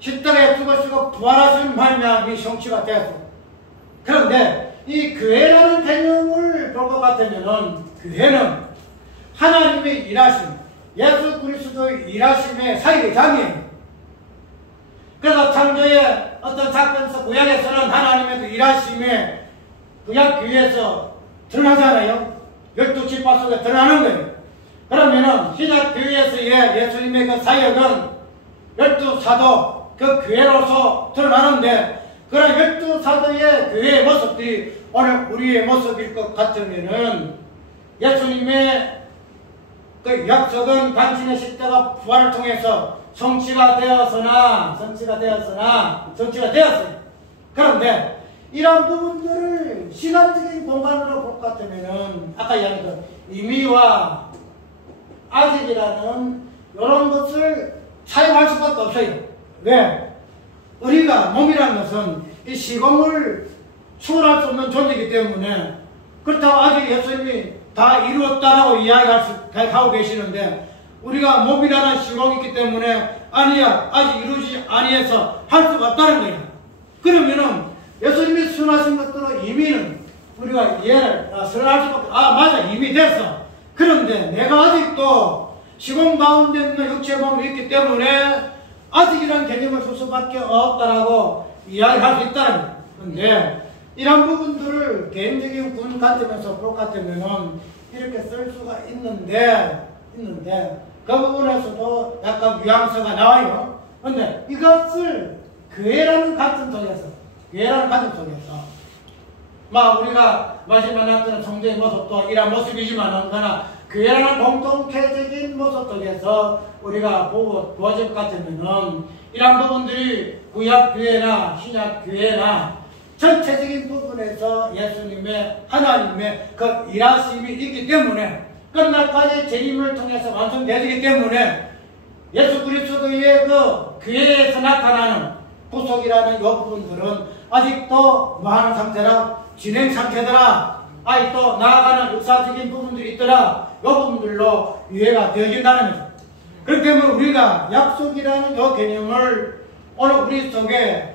십자가에 죽으시고 부활하신 말미암아 성취가 되었어요. 그런데 이 교회라는 개념을 볼 것 같으면은 교회는 하나님의 일하심, 예수 그리스도의 일하심의 사이장이에요. 그래서 창조의 어떤 사건에서 구약에서는 하나님의 그 일하심에 구약 교회에서 드러나잖아요. 12지파 속에 드러나는 거예요. 그러면은 신약 교회에서의 예수님의 그 사역은 12사도 그 교회로서 드러나는데 그런 12사도의 교회의 모습들이 오늘 우리의 모습일 것 같으면은 예수님의 그 약속은 당신의 십자가 부활을 통해서 성취가 되었어요. 그런데 이런 부분들을 시간적인 공간으로 볼 것 같으면은 아까 이야기했던 이미와 아직이라는 이런 것을 사용할 수밖에 없어요. 왜? 우리가 몸이라는 것은 이 시공을 초월할 수 없는 존재이기 때문에, 그렇다고 아직 예수님이 다 이루었다라고 이야기하고 계시는데, 우리가 몸이라는 시공이 있기 때문에 아니야, 아직 이루어지지 아니해서 할 수가 없다는 거예요. 그러면은 예수님이 선하신 것들은 이미는 우리가 이해를 선할 수밖에, 맞아, 이미 됐어. 그런데 내가 아직도 시공 가운데 있는 육체의 몸이 있기 때문에 아직이라는 개념을 쓸 수밖에 없다라고 이야기할 수 있다는 건데, 이런 부분들을 개인적인 군 관점에서 볼 것 같으면은 이렇게 쓸 수가 있는데 그 부분에서도 약간 뉘앙스가 나와요. 근데 이것을 교회라는 관점 속에서 막 우리가 마지막 나타난 성도의 모습도 이런 모습이지만은 그러나 교회라는 공동체적인 모습 속에서 우리가 보아질 것 같으면은 이런 부분들이 구약교회나 신약교회나 전체적인 부분에서 예수님의 하나님의 그 일하심이 있기 때문에 끝날까지 재림을 통해서 완성되기 때문에 예수 그리스도의 그 교회에서 나타나는 구속이라는 이 부분들은 아직도 뭐하는 상태라? 진행 상태더라. 아직도 나아가는 역사적인 부분들이 있더라. 이 부분들로 이해가 되어진다는 거죠. 그렇기 때문에 우리가 약속이라는 이 개념을 오늘 우리 속에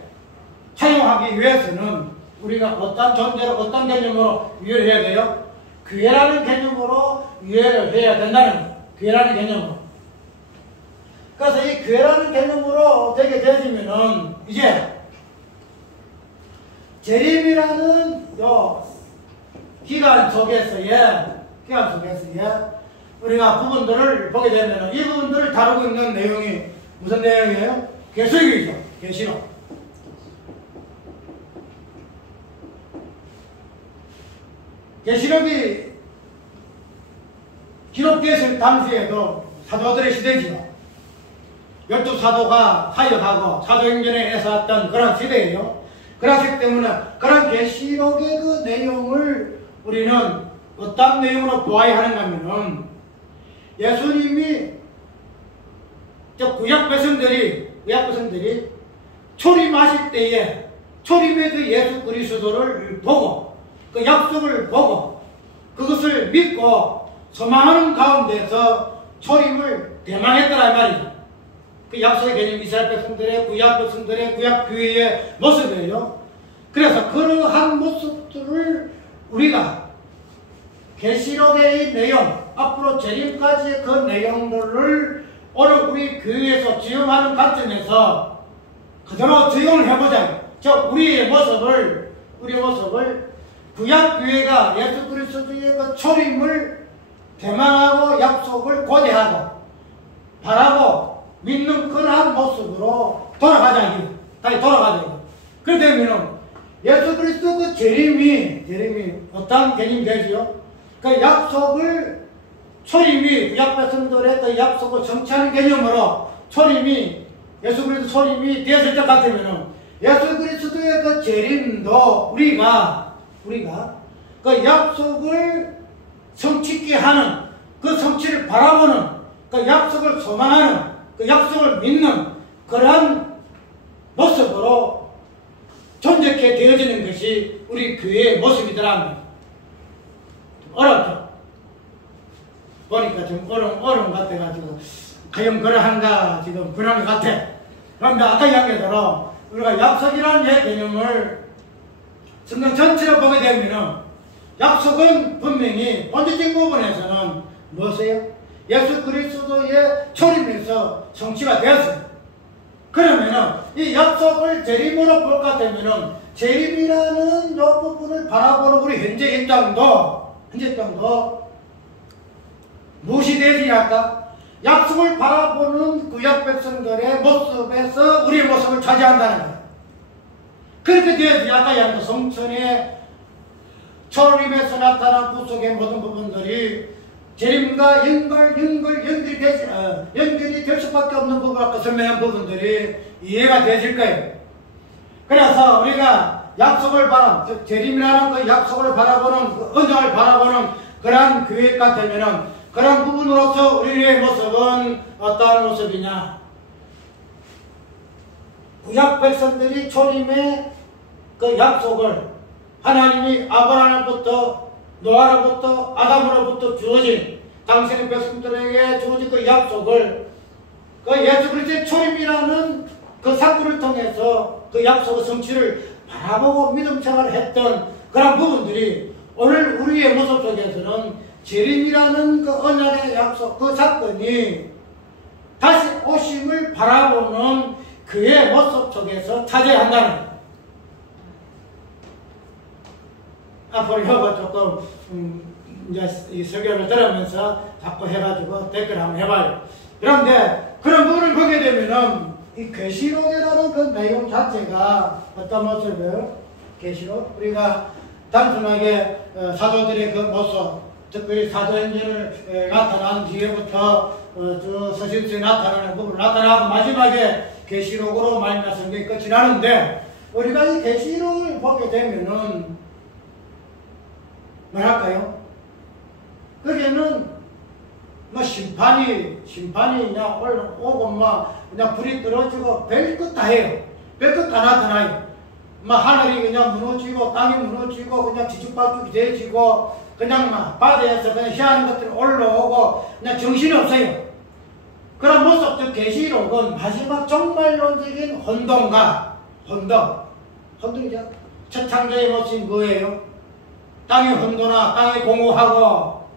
사용하기 위해서는 우리가 어떤 존재로 어떤 개념으로 이해를 해야 돼요? 교회라는 개념으로 이해를 해야 된다는 거예요. 교회라는 개념으로. 그래서 이 교회라는 개념으로 되게 되어지면은 이제 재림이라는 요 기간 속에서의 우리가 부분들을 보게 되면은 이 부분들을 다루고 있는 내용이 무슨 내용이에요? 계시록이죠. 계시록. 계시록이 기록됐을 당시에도 사도들의 시대지요. 12사도가 사역하고 사도행전에 애써왔던 그런 시대예요. 그렇기 때문에 그런 계시록의 그 내용을 우리는 어떤 내용으로 보아야 하는가 하면은 예수님이 구약 백성들이 초림하실 때에 초림의 그 예수 그리스도를 보고 그 약속을 보고 그것을 믿고 소망하는 가운데서 초림을 대망했더라 말이죠. 그 약속의 개념 이스라엘 백성들의 구약 교회의 모습이에요. 그래서 그러한 모습들을 우리가 계시록의 내용, 앞으로 재림까지의 그 내용들을 오늘 우리 교회에서 지음하는 관점에서 그대로 적용을 해보자. 우리의 모습을 구약 교회가 예수 그리스도의 그 초림을 대망하고 약속을 고대하고 바라고 믿는 그러한 모습으로 다시 돌아가자. 그렇게 되면 예수 그리스도 그 재림이 어떤 개념이 되지요? 그 약속을 초림이 구약 백성들의 그 약속을 성취하는 개념으로 초림이 예수 그리스도 초림이 되었을 것 같으면 예수 그리스도의 그 재림도 우리가 그 약속을 성취케 하는 그 성취를 바라보는 그 약속을 소망하는 그 약속을 믿는 그러한 모습으로 존재케 되어지는 것이 우리 교회의 모습이더라. 어렵죠? 보니까 좀 어려운 것 같아가지고 과연 그러한가 지금 그런 것 같아. 그런데 아까 이야기대로 우리가 약속이라는 개념을 성경 전체로 보게 되면 약속은 분명히 본질적인 부분에서는 무엇이에요? 예수 그리스도의 초림에서 성취가 되었어요. 그러면은 이 약속을 재림으로 볼 것 같으면은 재림이라는 이 부분을 바라보는 우리 현재 입장도 무엇이 되지 할까? 약속을 바라보는 구약 백성들의 모습에서 우리의 모습을 차지한다는 거예요. 그렇게 되어야지 아까 이야기한 성천의 초림에서 나타난 구속의 모든 부분들이 재림과 연결이 될 수밖에 없는 부분, 아까 설명한 부분들이 이해가 되실 거예요. 그래서 우리가 약속을 재림이라는 그 약속을 바라보는, 그 언약을 바라보는 그러한 교회 같으면은 그런 부분으로서 우리의 모습은 어떠한 모습이냐? 구약 백성들이 초림의 그 약속을 하나님이 아브라함부터 노아로부터 아담으로부터 주어진 당신의 백성들에게 주어진 그 약속을 그 예수 그리스도의 초림이라는 그 사건을 통해서 그 약속의 성취를 바라보고 믿음 생활을 했던 그런 부분들이 오늘 우리의 모습 속에서는 재림이라는 그 언약의 약속 그 사건이 다시 오심을 바라보는 그의 모습 속에서 찾아야 한다는 거예요. 앞으로 혀가 조금 이제 이 설교를 들으면서 자꾸 해가지고 댓글 한번 해봐요. 그런데 그런 부분을 보게 되면은 이 계시록이라는 그 내용 자체가 어떤 모습이에요? 계시록 우리가 단순하게 사도들의 그 모습, 특별히 사도행전을 나타난 뒤에부터 저 서신서에 나타나는 부분 나타나고 마지막에 계시록으로 말미암아 성경이 끝이 나는데 우리가 이 계시록을 보게 되면은 뭐랄까요? 거기에는 뭐 심판이 그냥 오고 그냥 불이 떨어지고 별것 다 해요. 별것 다 나타나요. 하늘이 그냥 무너지고 땅이 무너지고 그냥 뒤죽박죽이 되어지고 그냥 바다에서 그냥 희한한 것들이 올라오고 그냥 정신이 없어요. 그런 모습들 계시록은 마지막 종말론적인 혼돈이죠. 첫 창조의 모습이 뭐예요? 땅이 혼돈하고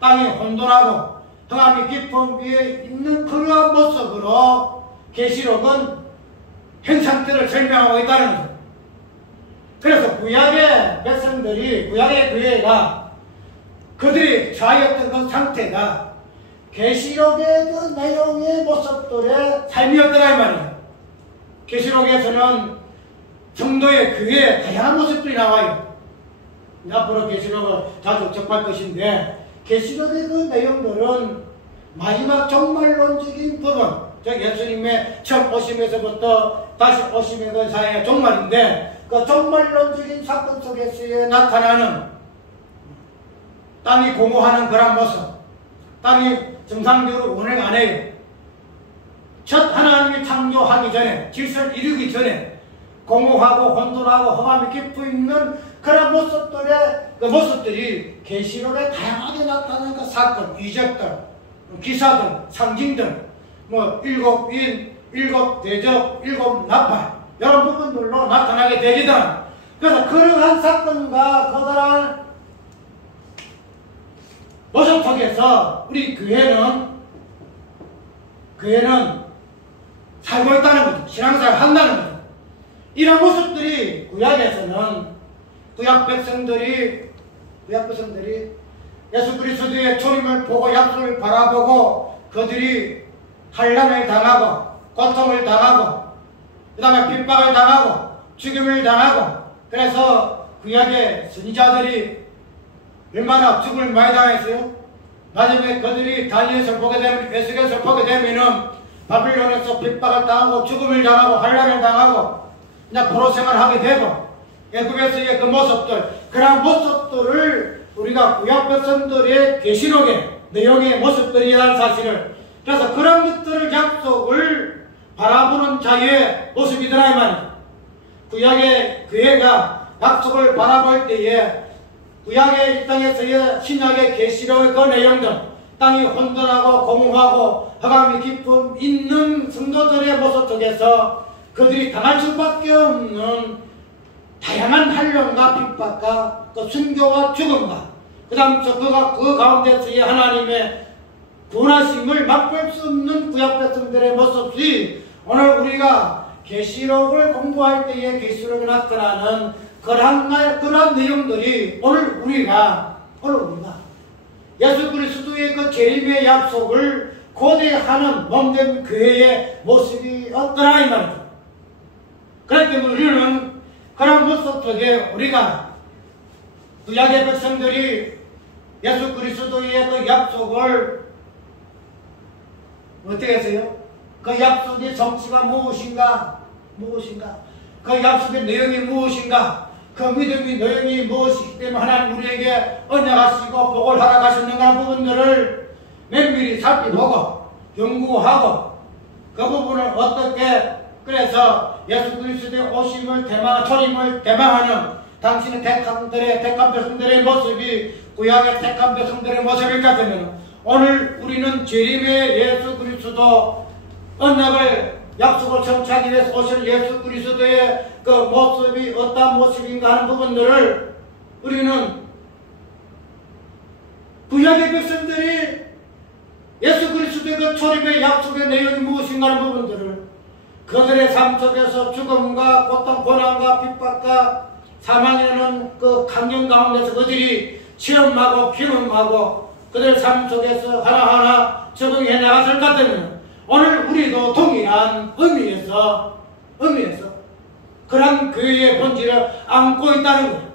땅이 혼돈하고 흑암이 깊은 위에 있는 그러한 모습으로 계시록은 현상들을 설명하고 있다는 거죠. 그래서 구약의 백성들이 구약의 교회가 그들이 처하였던 그 상태가 계시록의 그 내용의 모습들의 삶이었더라 이 말이에요. 계시록에서는 성도의 교회의 다양한 모습들이 나와요. 앞으로 계시록을 자주 접할 것인데 계시록의 그 내용들은 마지막 종말론적인 부분, 즉 예수님의 처음 오심에서부터 다시 오심의 그 사이의 종말인데 그 종말론적인 사건 속에서 나타나는 땅이 공허하는 그런 모습, 땅이 정상적으로 운행 안 해요. 첫 하나님이 창조하기 전에, 질서를 이루기 전에 공허하고 혼돈하고 흑암이 깊어 있는 그런 모습들이 계시록에 다양하게 나타나는 그 사건, 이적들, 기사들, 상징들, 일곱 인, 일곱 대접, 일곱 나팔 이런 부분들로 나타나게 되기다. 그래서 그러한 사건과 커다란 모습 속에서 우리 교회는 살고 있다는 거죠. 신앙생활을 한다는 거죠. 이런 모습들이 구약 백성들이 예수 그리스도의 초림을 보고 약속을 바라보고 그들이 환난을 당하고 고통을 당하고 그 다음에 핍박을 당하고 죽임을 당하고 그래서 구약의 선지자들이 얼마나 죽음을 많이 당했어요? 나중에 그들이 다니엘서를 보게 되면 에스겔서를 보게 되면은 바빌론에서 핍박을 당하고 죽음을 당하고 환난을 당하고 그냥 포로 생활하게 되고 애굽에서의 그 모습들, 그런 모습들을 우리가 구약 백성들의 계시록의 내용의 모습들이라는 사실을, 그래서 그런 것들을 약속을 바라보는 자의 모습이더라 이 말이에요. 구약의 교회가 약속을 바라볼 때에 구약의 땅에서의 신약의 계시록의 그 내용들, 땅이 혼돈하고 공허하고 흑암이 깊음 있는 성도들의 모습 속에서 그들이 당할 수밖에 없는 다양한 환난과 핍박과 그 순교와 죽음과 그 다음 그 가운데서의 하나님의 구원하심을 맛볼 수 없는 구약 백성들의 모습이 오늘 우리가 계시록을 공부할 때에 계시록에 나타나는 그러한 내용들이 오늘 우리가 예수 그리스도의 그 재림의 약속을 고대하는 몸된 교회의 모습이 없더라 이 말이죠. 그렇기 때문에 우리는 그런 모습 속에 우리가 구약의 백성들이 예수 그리스도의 그 약속을 어떻게 했어요? 그 약속의 성취가 무엇인가? 그 약속의 내용이 무엇인가? 그 믿음의 내용이 무엇이기 때문에 하나님 우리에게 언약하시고 복을 허락하셨는가 부분들을 면밀히 살펴보고 연구하고 그 부분을 어떻게 그래서 예수 그리스도의 오심을 초림을 대망하는 당신의 택한 백성들의 모습이 구약의 택한 백성들의 모습일 같으면 오늘 우리는 재림의 예수 그리스도 언약을 약속을 성취하기 위해서 오실 예수 그리스도의 그 모습이 어떤 모습인가 하는 부분들을 우리는 구약의 백성들이 예수 그리스도의 그 초림의 약속의 내용이 무엇인가 하는 부분들을 그들의 삶 속에서 죽음과 고통, 고난과 핍박과 사망이라는 그 강경 가운데서 그들이 체험하고 경험하고 그들의 삶 속에서 하나하나 적응해 나갔을 것 같으면 오늘 우리도 동일한 의미에서 그런 교회의 본질을 안고 있다는 거예요.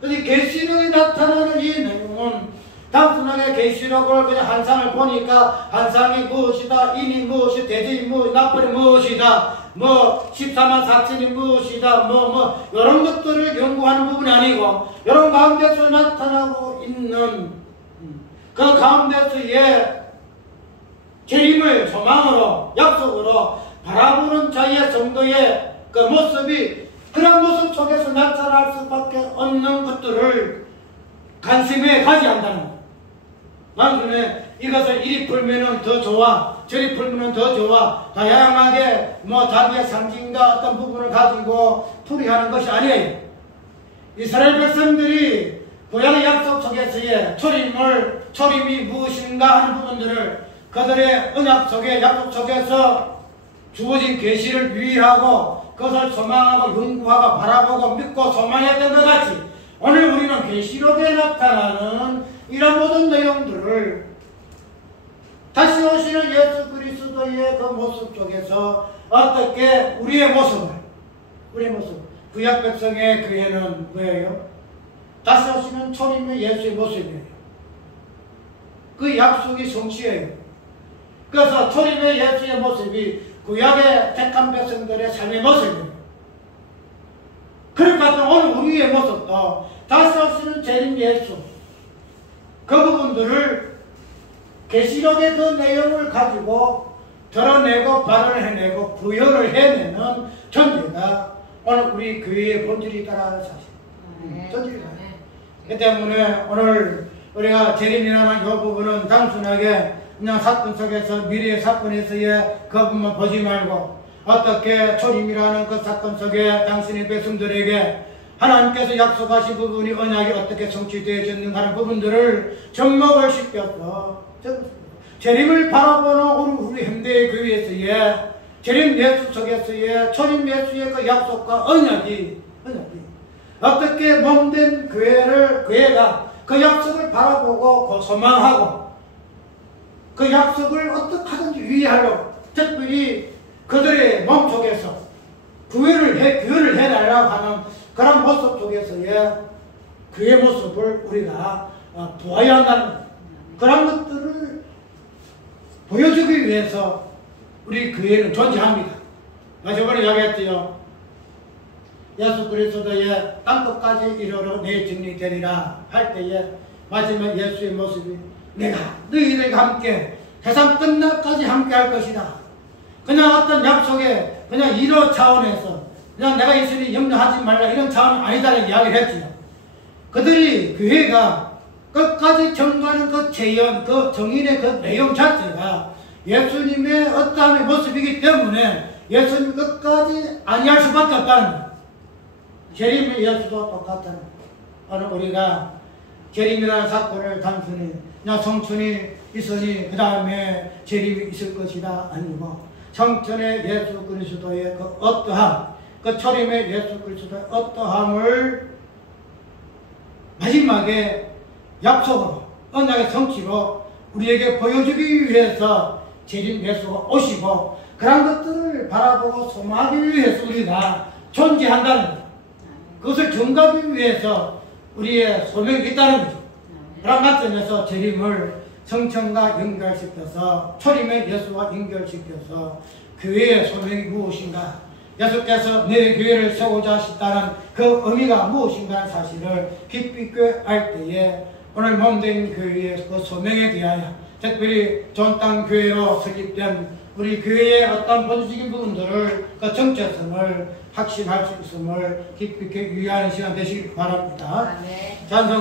그래서 계시록에 나타나는 이 내용은 단순하게 계시록을 그냥 한상을 보니까 한상이 무엇이다, 인이 무엇이, 대지이 무엇이, 나팔이 무엇이다, 14만 4천이 무엇이다, 이런 것들을 연구하는 부분이 아니고 이런 가운데서 나타나고 있는 그 가운데서의 재림을 소망으로 약속으로 바라보는 자의 성도의 그 모습이 그런 모습 속에서 나타날 수밖에 없는 것들을 관심에 가져야 한다는 거예요. 단순히 이것을 이리 풀면은 더 좋아, 저리 풀면은 더 좋아, 다양하게 자기의 상징과 어떤 부분을 가지고 풀이하는 것이 아니에요. 이스라엘 백성들이 구약의 약속 속에서의 초림이 무엇인가 하는 부분들을 그들의 언약 속에 약속 속에서 주어진 계시를 유의하고 그것을 소망하고 연구하고 바라보고 믿고 소망했던 것 같이 오늘 우리는 계시록에 나타나는 이런 모든 내용들을 다시 오시는 예수 그리스도의 그 모습 속에서 어떻게 우리의 모습 구약 백성의 교회는 뭐예요? 다시 오시는 초림의 예수의 모습이에요. 그 약속이 성취예요. 그래서 초림의 예수의 모습이 구약의 택한 백성들의 삶의 모습이에요. 그럴 것 같은 오늘 우리의 모습도 다시 오시는 재림 예수 그 부분들을 계시록의 그 내용을 가지고 드러내고 발언해내고 구현을 해내는 존재가 오늘 우리 교회의 본질이다라는 사실. 본질이다. 그 때문에 오늘 우리가 재림이라는 이 부분은 단순하게 그냥 사건 속에서 미래의 사건에서의 그 부분만 보지 말고 어떻게 초림이라는 그 사건 속에 당신의 백성들에게 하나님께서 약속하신 부분이 언약이 어떻게 성취되어졌는가 하는 부분들을 접목을 시켜서 재림을 바라보는 우리 현대의 교회에서의 재림 예수 속에서의 초림 예수의 그 약속과 언약이 어떻게 몸된 교회가 그 약속을 바라보고 소망하고 그 약속을 어떻게 하든지 유의하려고 특별히 그들의 몸 속에서 구현을 해달라고 하는 그런 모습 속에서의 그의 모습을 우리가 보아야 한다는 그런 것들을 보여주기 위해서 우리 교회는 존재합니다. 저번에 이야기했지요. 예수 그리스도의 땅끝까지 이르러 내 정리되리라 할 때에 마지막 예수의 모습이 내가 너희들과 함께 세상 끝날까지 함께 할 것이다. 그냥 어떤 약속에 그냥 이런 차원에서 그냥 내가 있으니 염려하지 말라 이런 차원은 아니다라는 이야기를 했지요. 그들이 교회가 끝까지 전가하는 그 재현, 그 정인의 그 내용 자체가 예수님의 어떠함의 모습이기 때문에 예수님 끝까지 아니할 수밖에 없다는 거예요. 재림의 예수도 똑같다는 거예요. 오늘 우리가 재림이라는 사건을 단순히 그냥 성천이 있으니 그 다음에 재림이 있을 것이다 아니고 성천의 예수 그리스도의 그 어떠함, 그 초림의 예수 그리스도의 어떠함을 마지막에 약속으로 언약의 성취로 우리에게 보여주기 위해서 재림 예수가 오시고 그런 것들을 바라보고 소망하기 위해서 우리가 존재한다는 거죠. 그것을 증거하기 위해서 우리의 소명이 있다는 거죠. 그런 관점에서 재림을 성천과 연결시켜서 초림의 예수와 연결시켜서 교회의 소명이 무엇인가, 예수께서 내 교회를 세우자 하셨다는 그 의미가 무엇인가 하는 사실을 깊이 알 때에 오늘 몸된 교회의 그 소명에 대하여 특별히 전땅교회로 설립된 우리 교회의 어떤 본질적인 부분들을 그 정체성을 확신할 수 있음을 깊이 유의하는 시간 되시길 바랍니다. 아멘. 찬송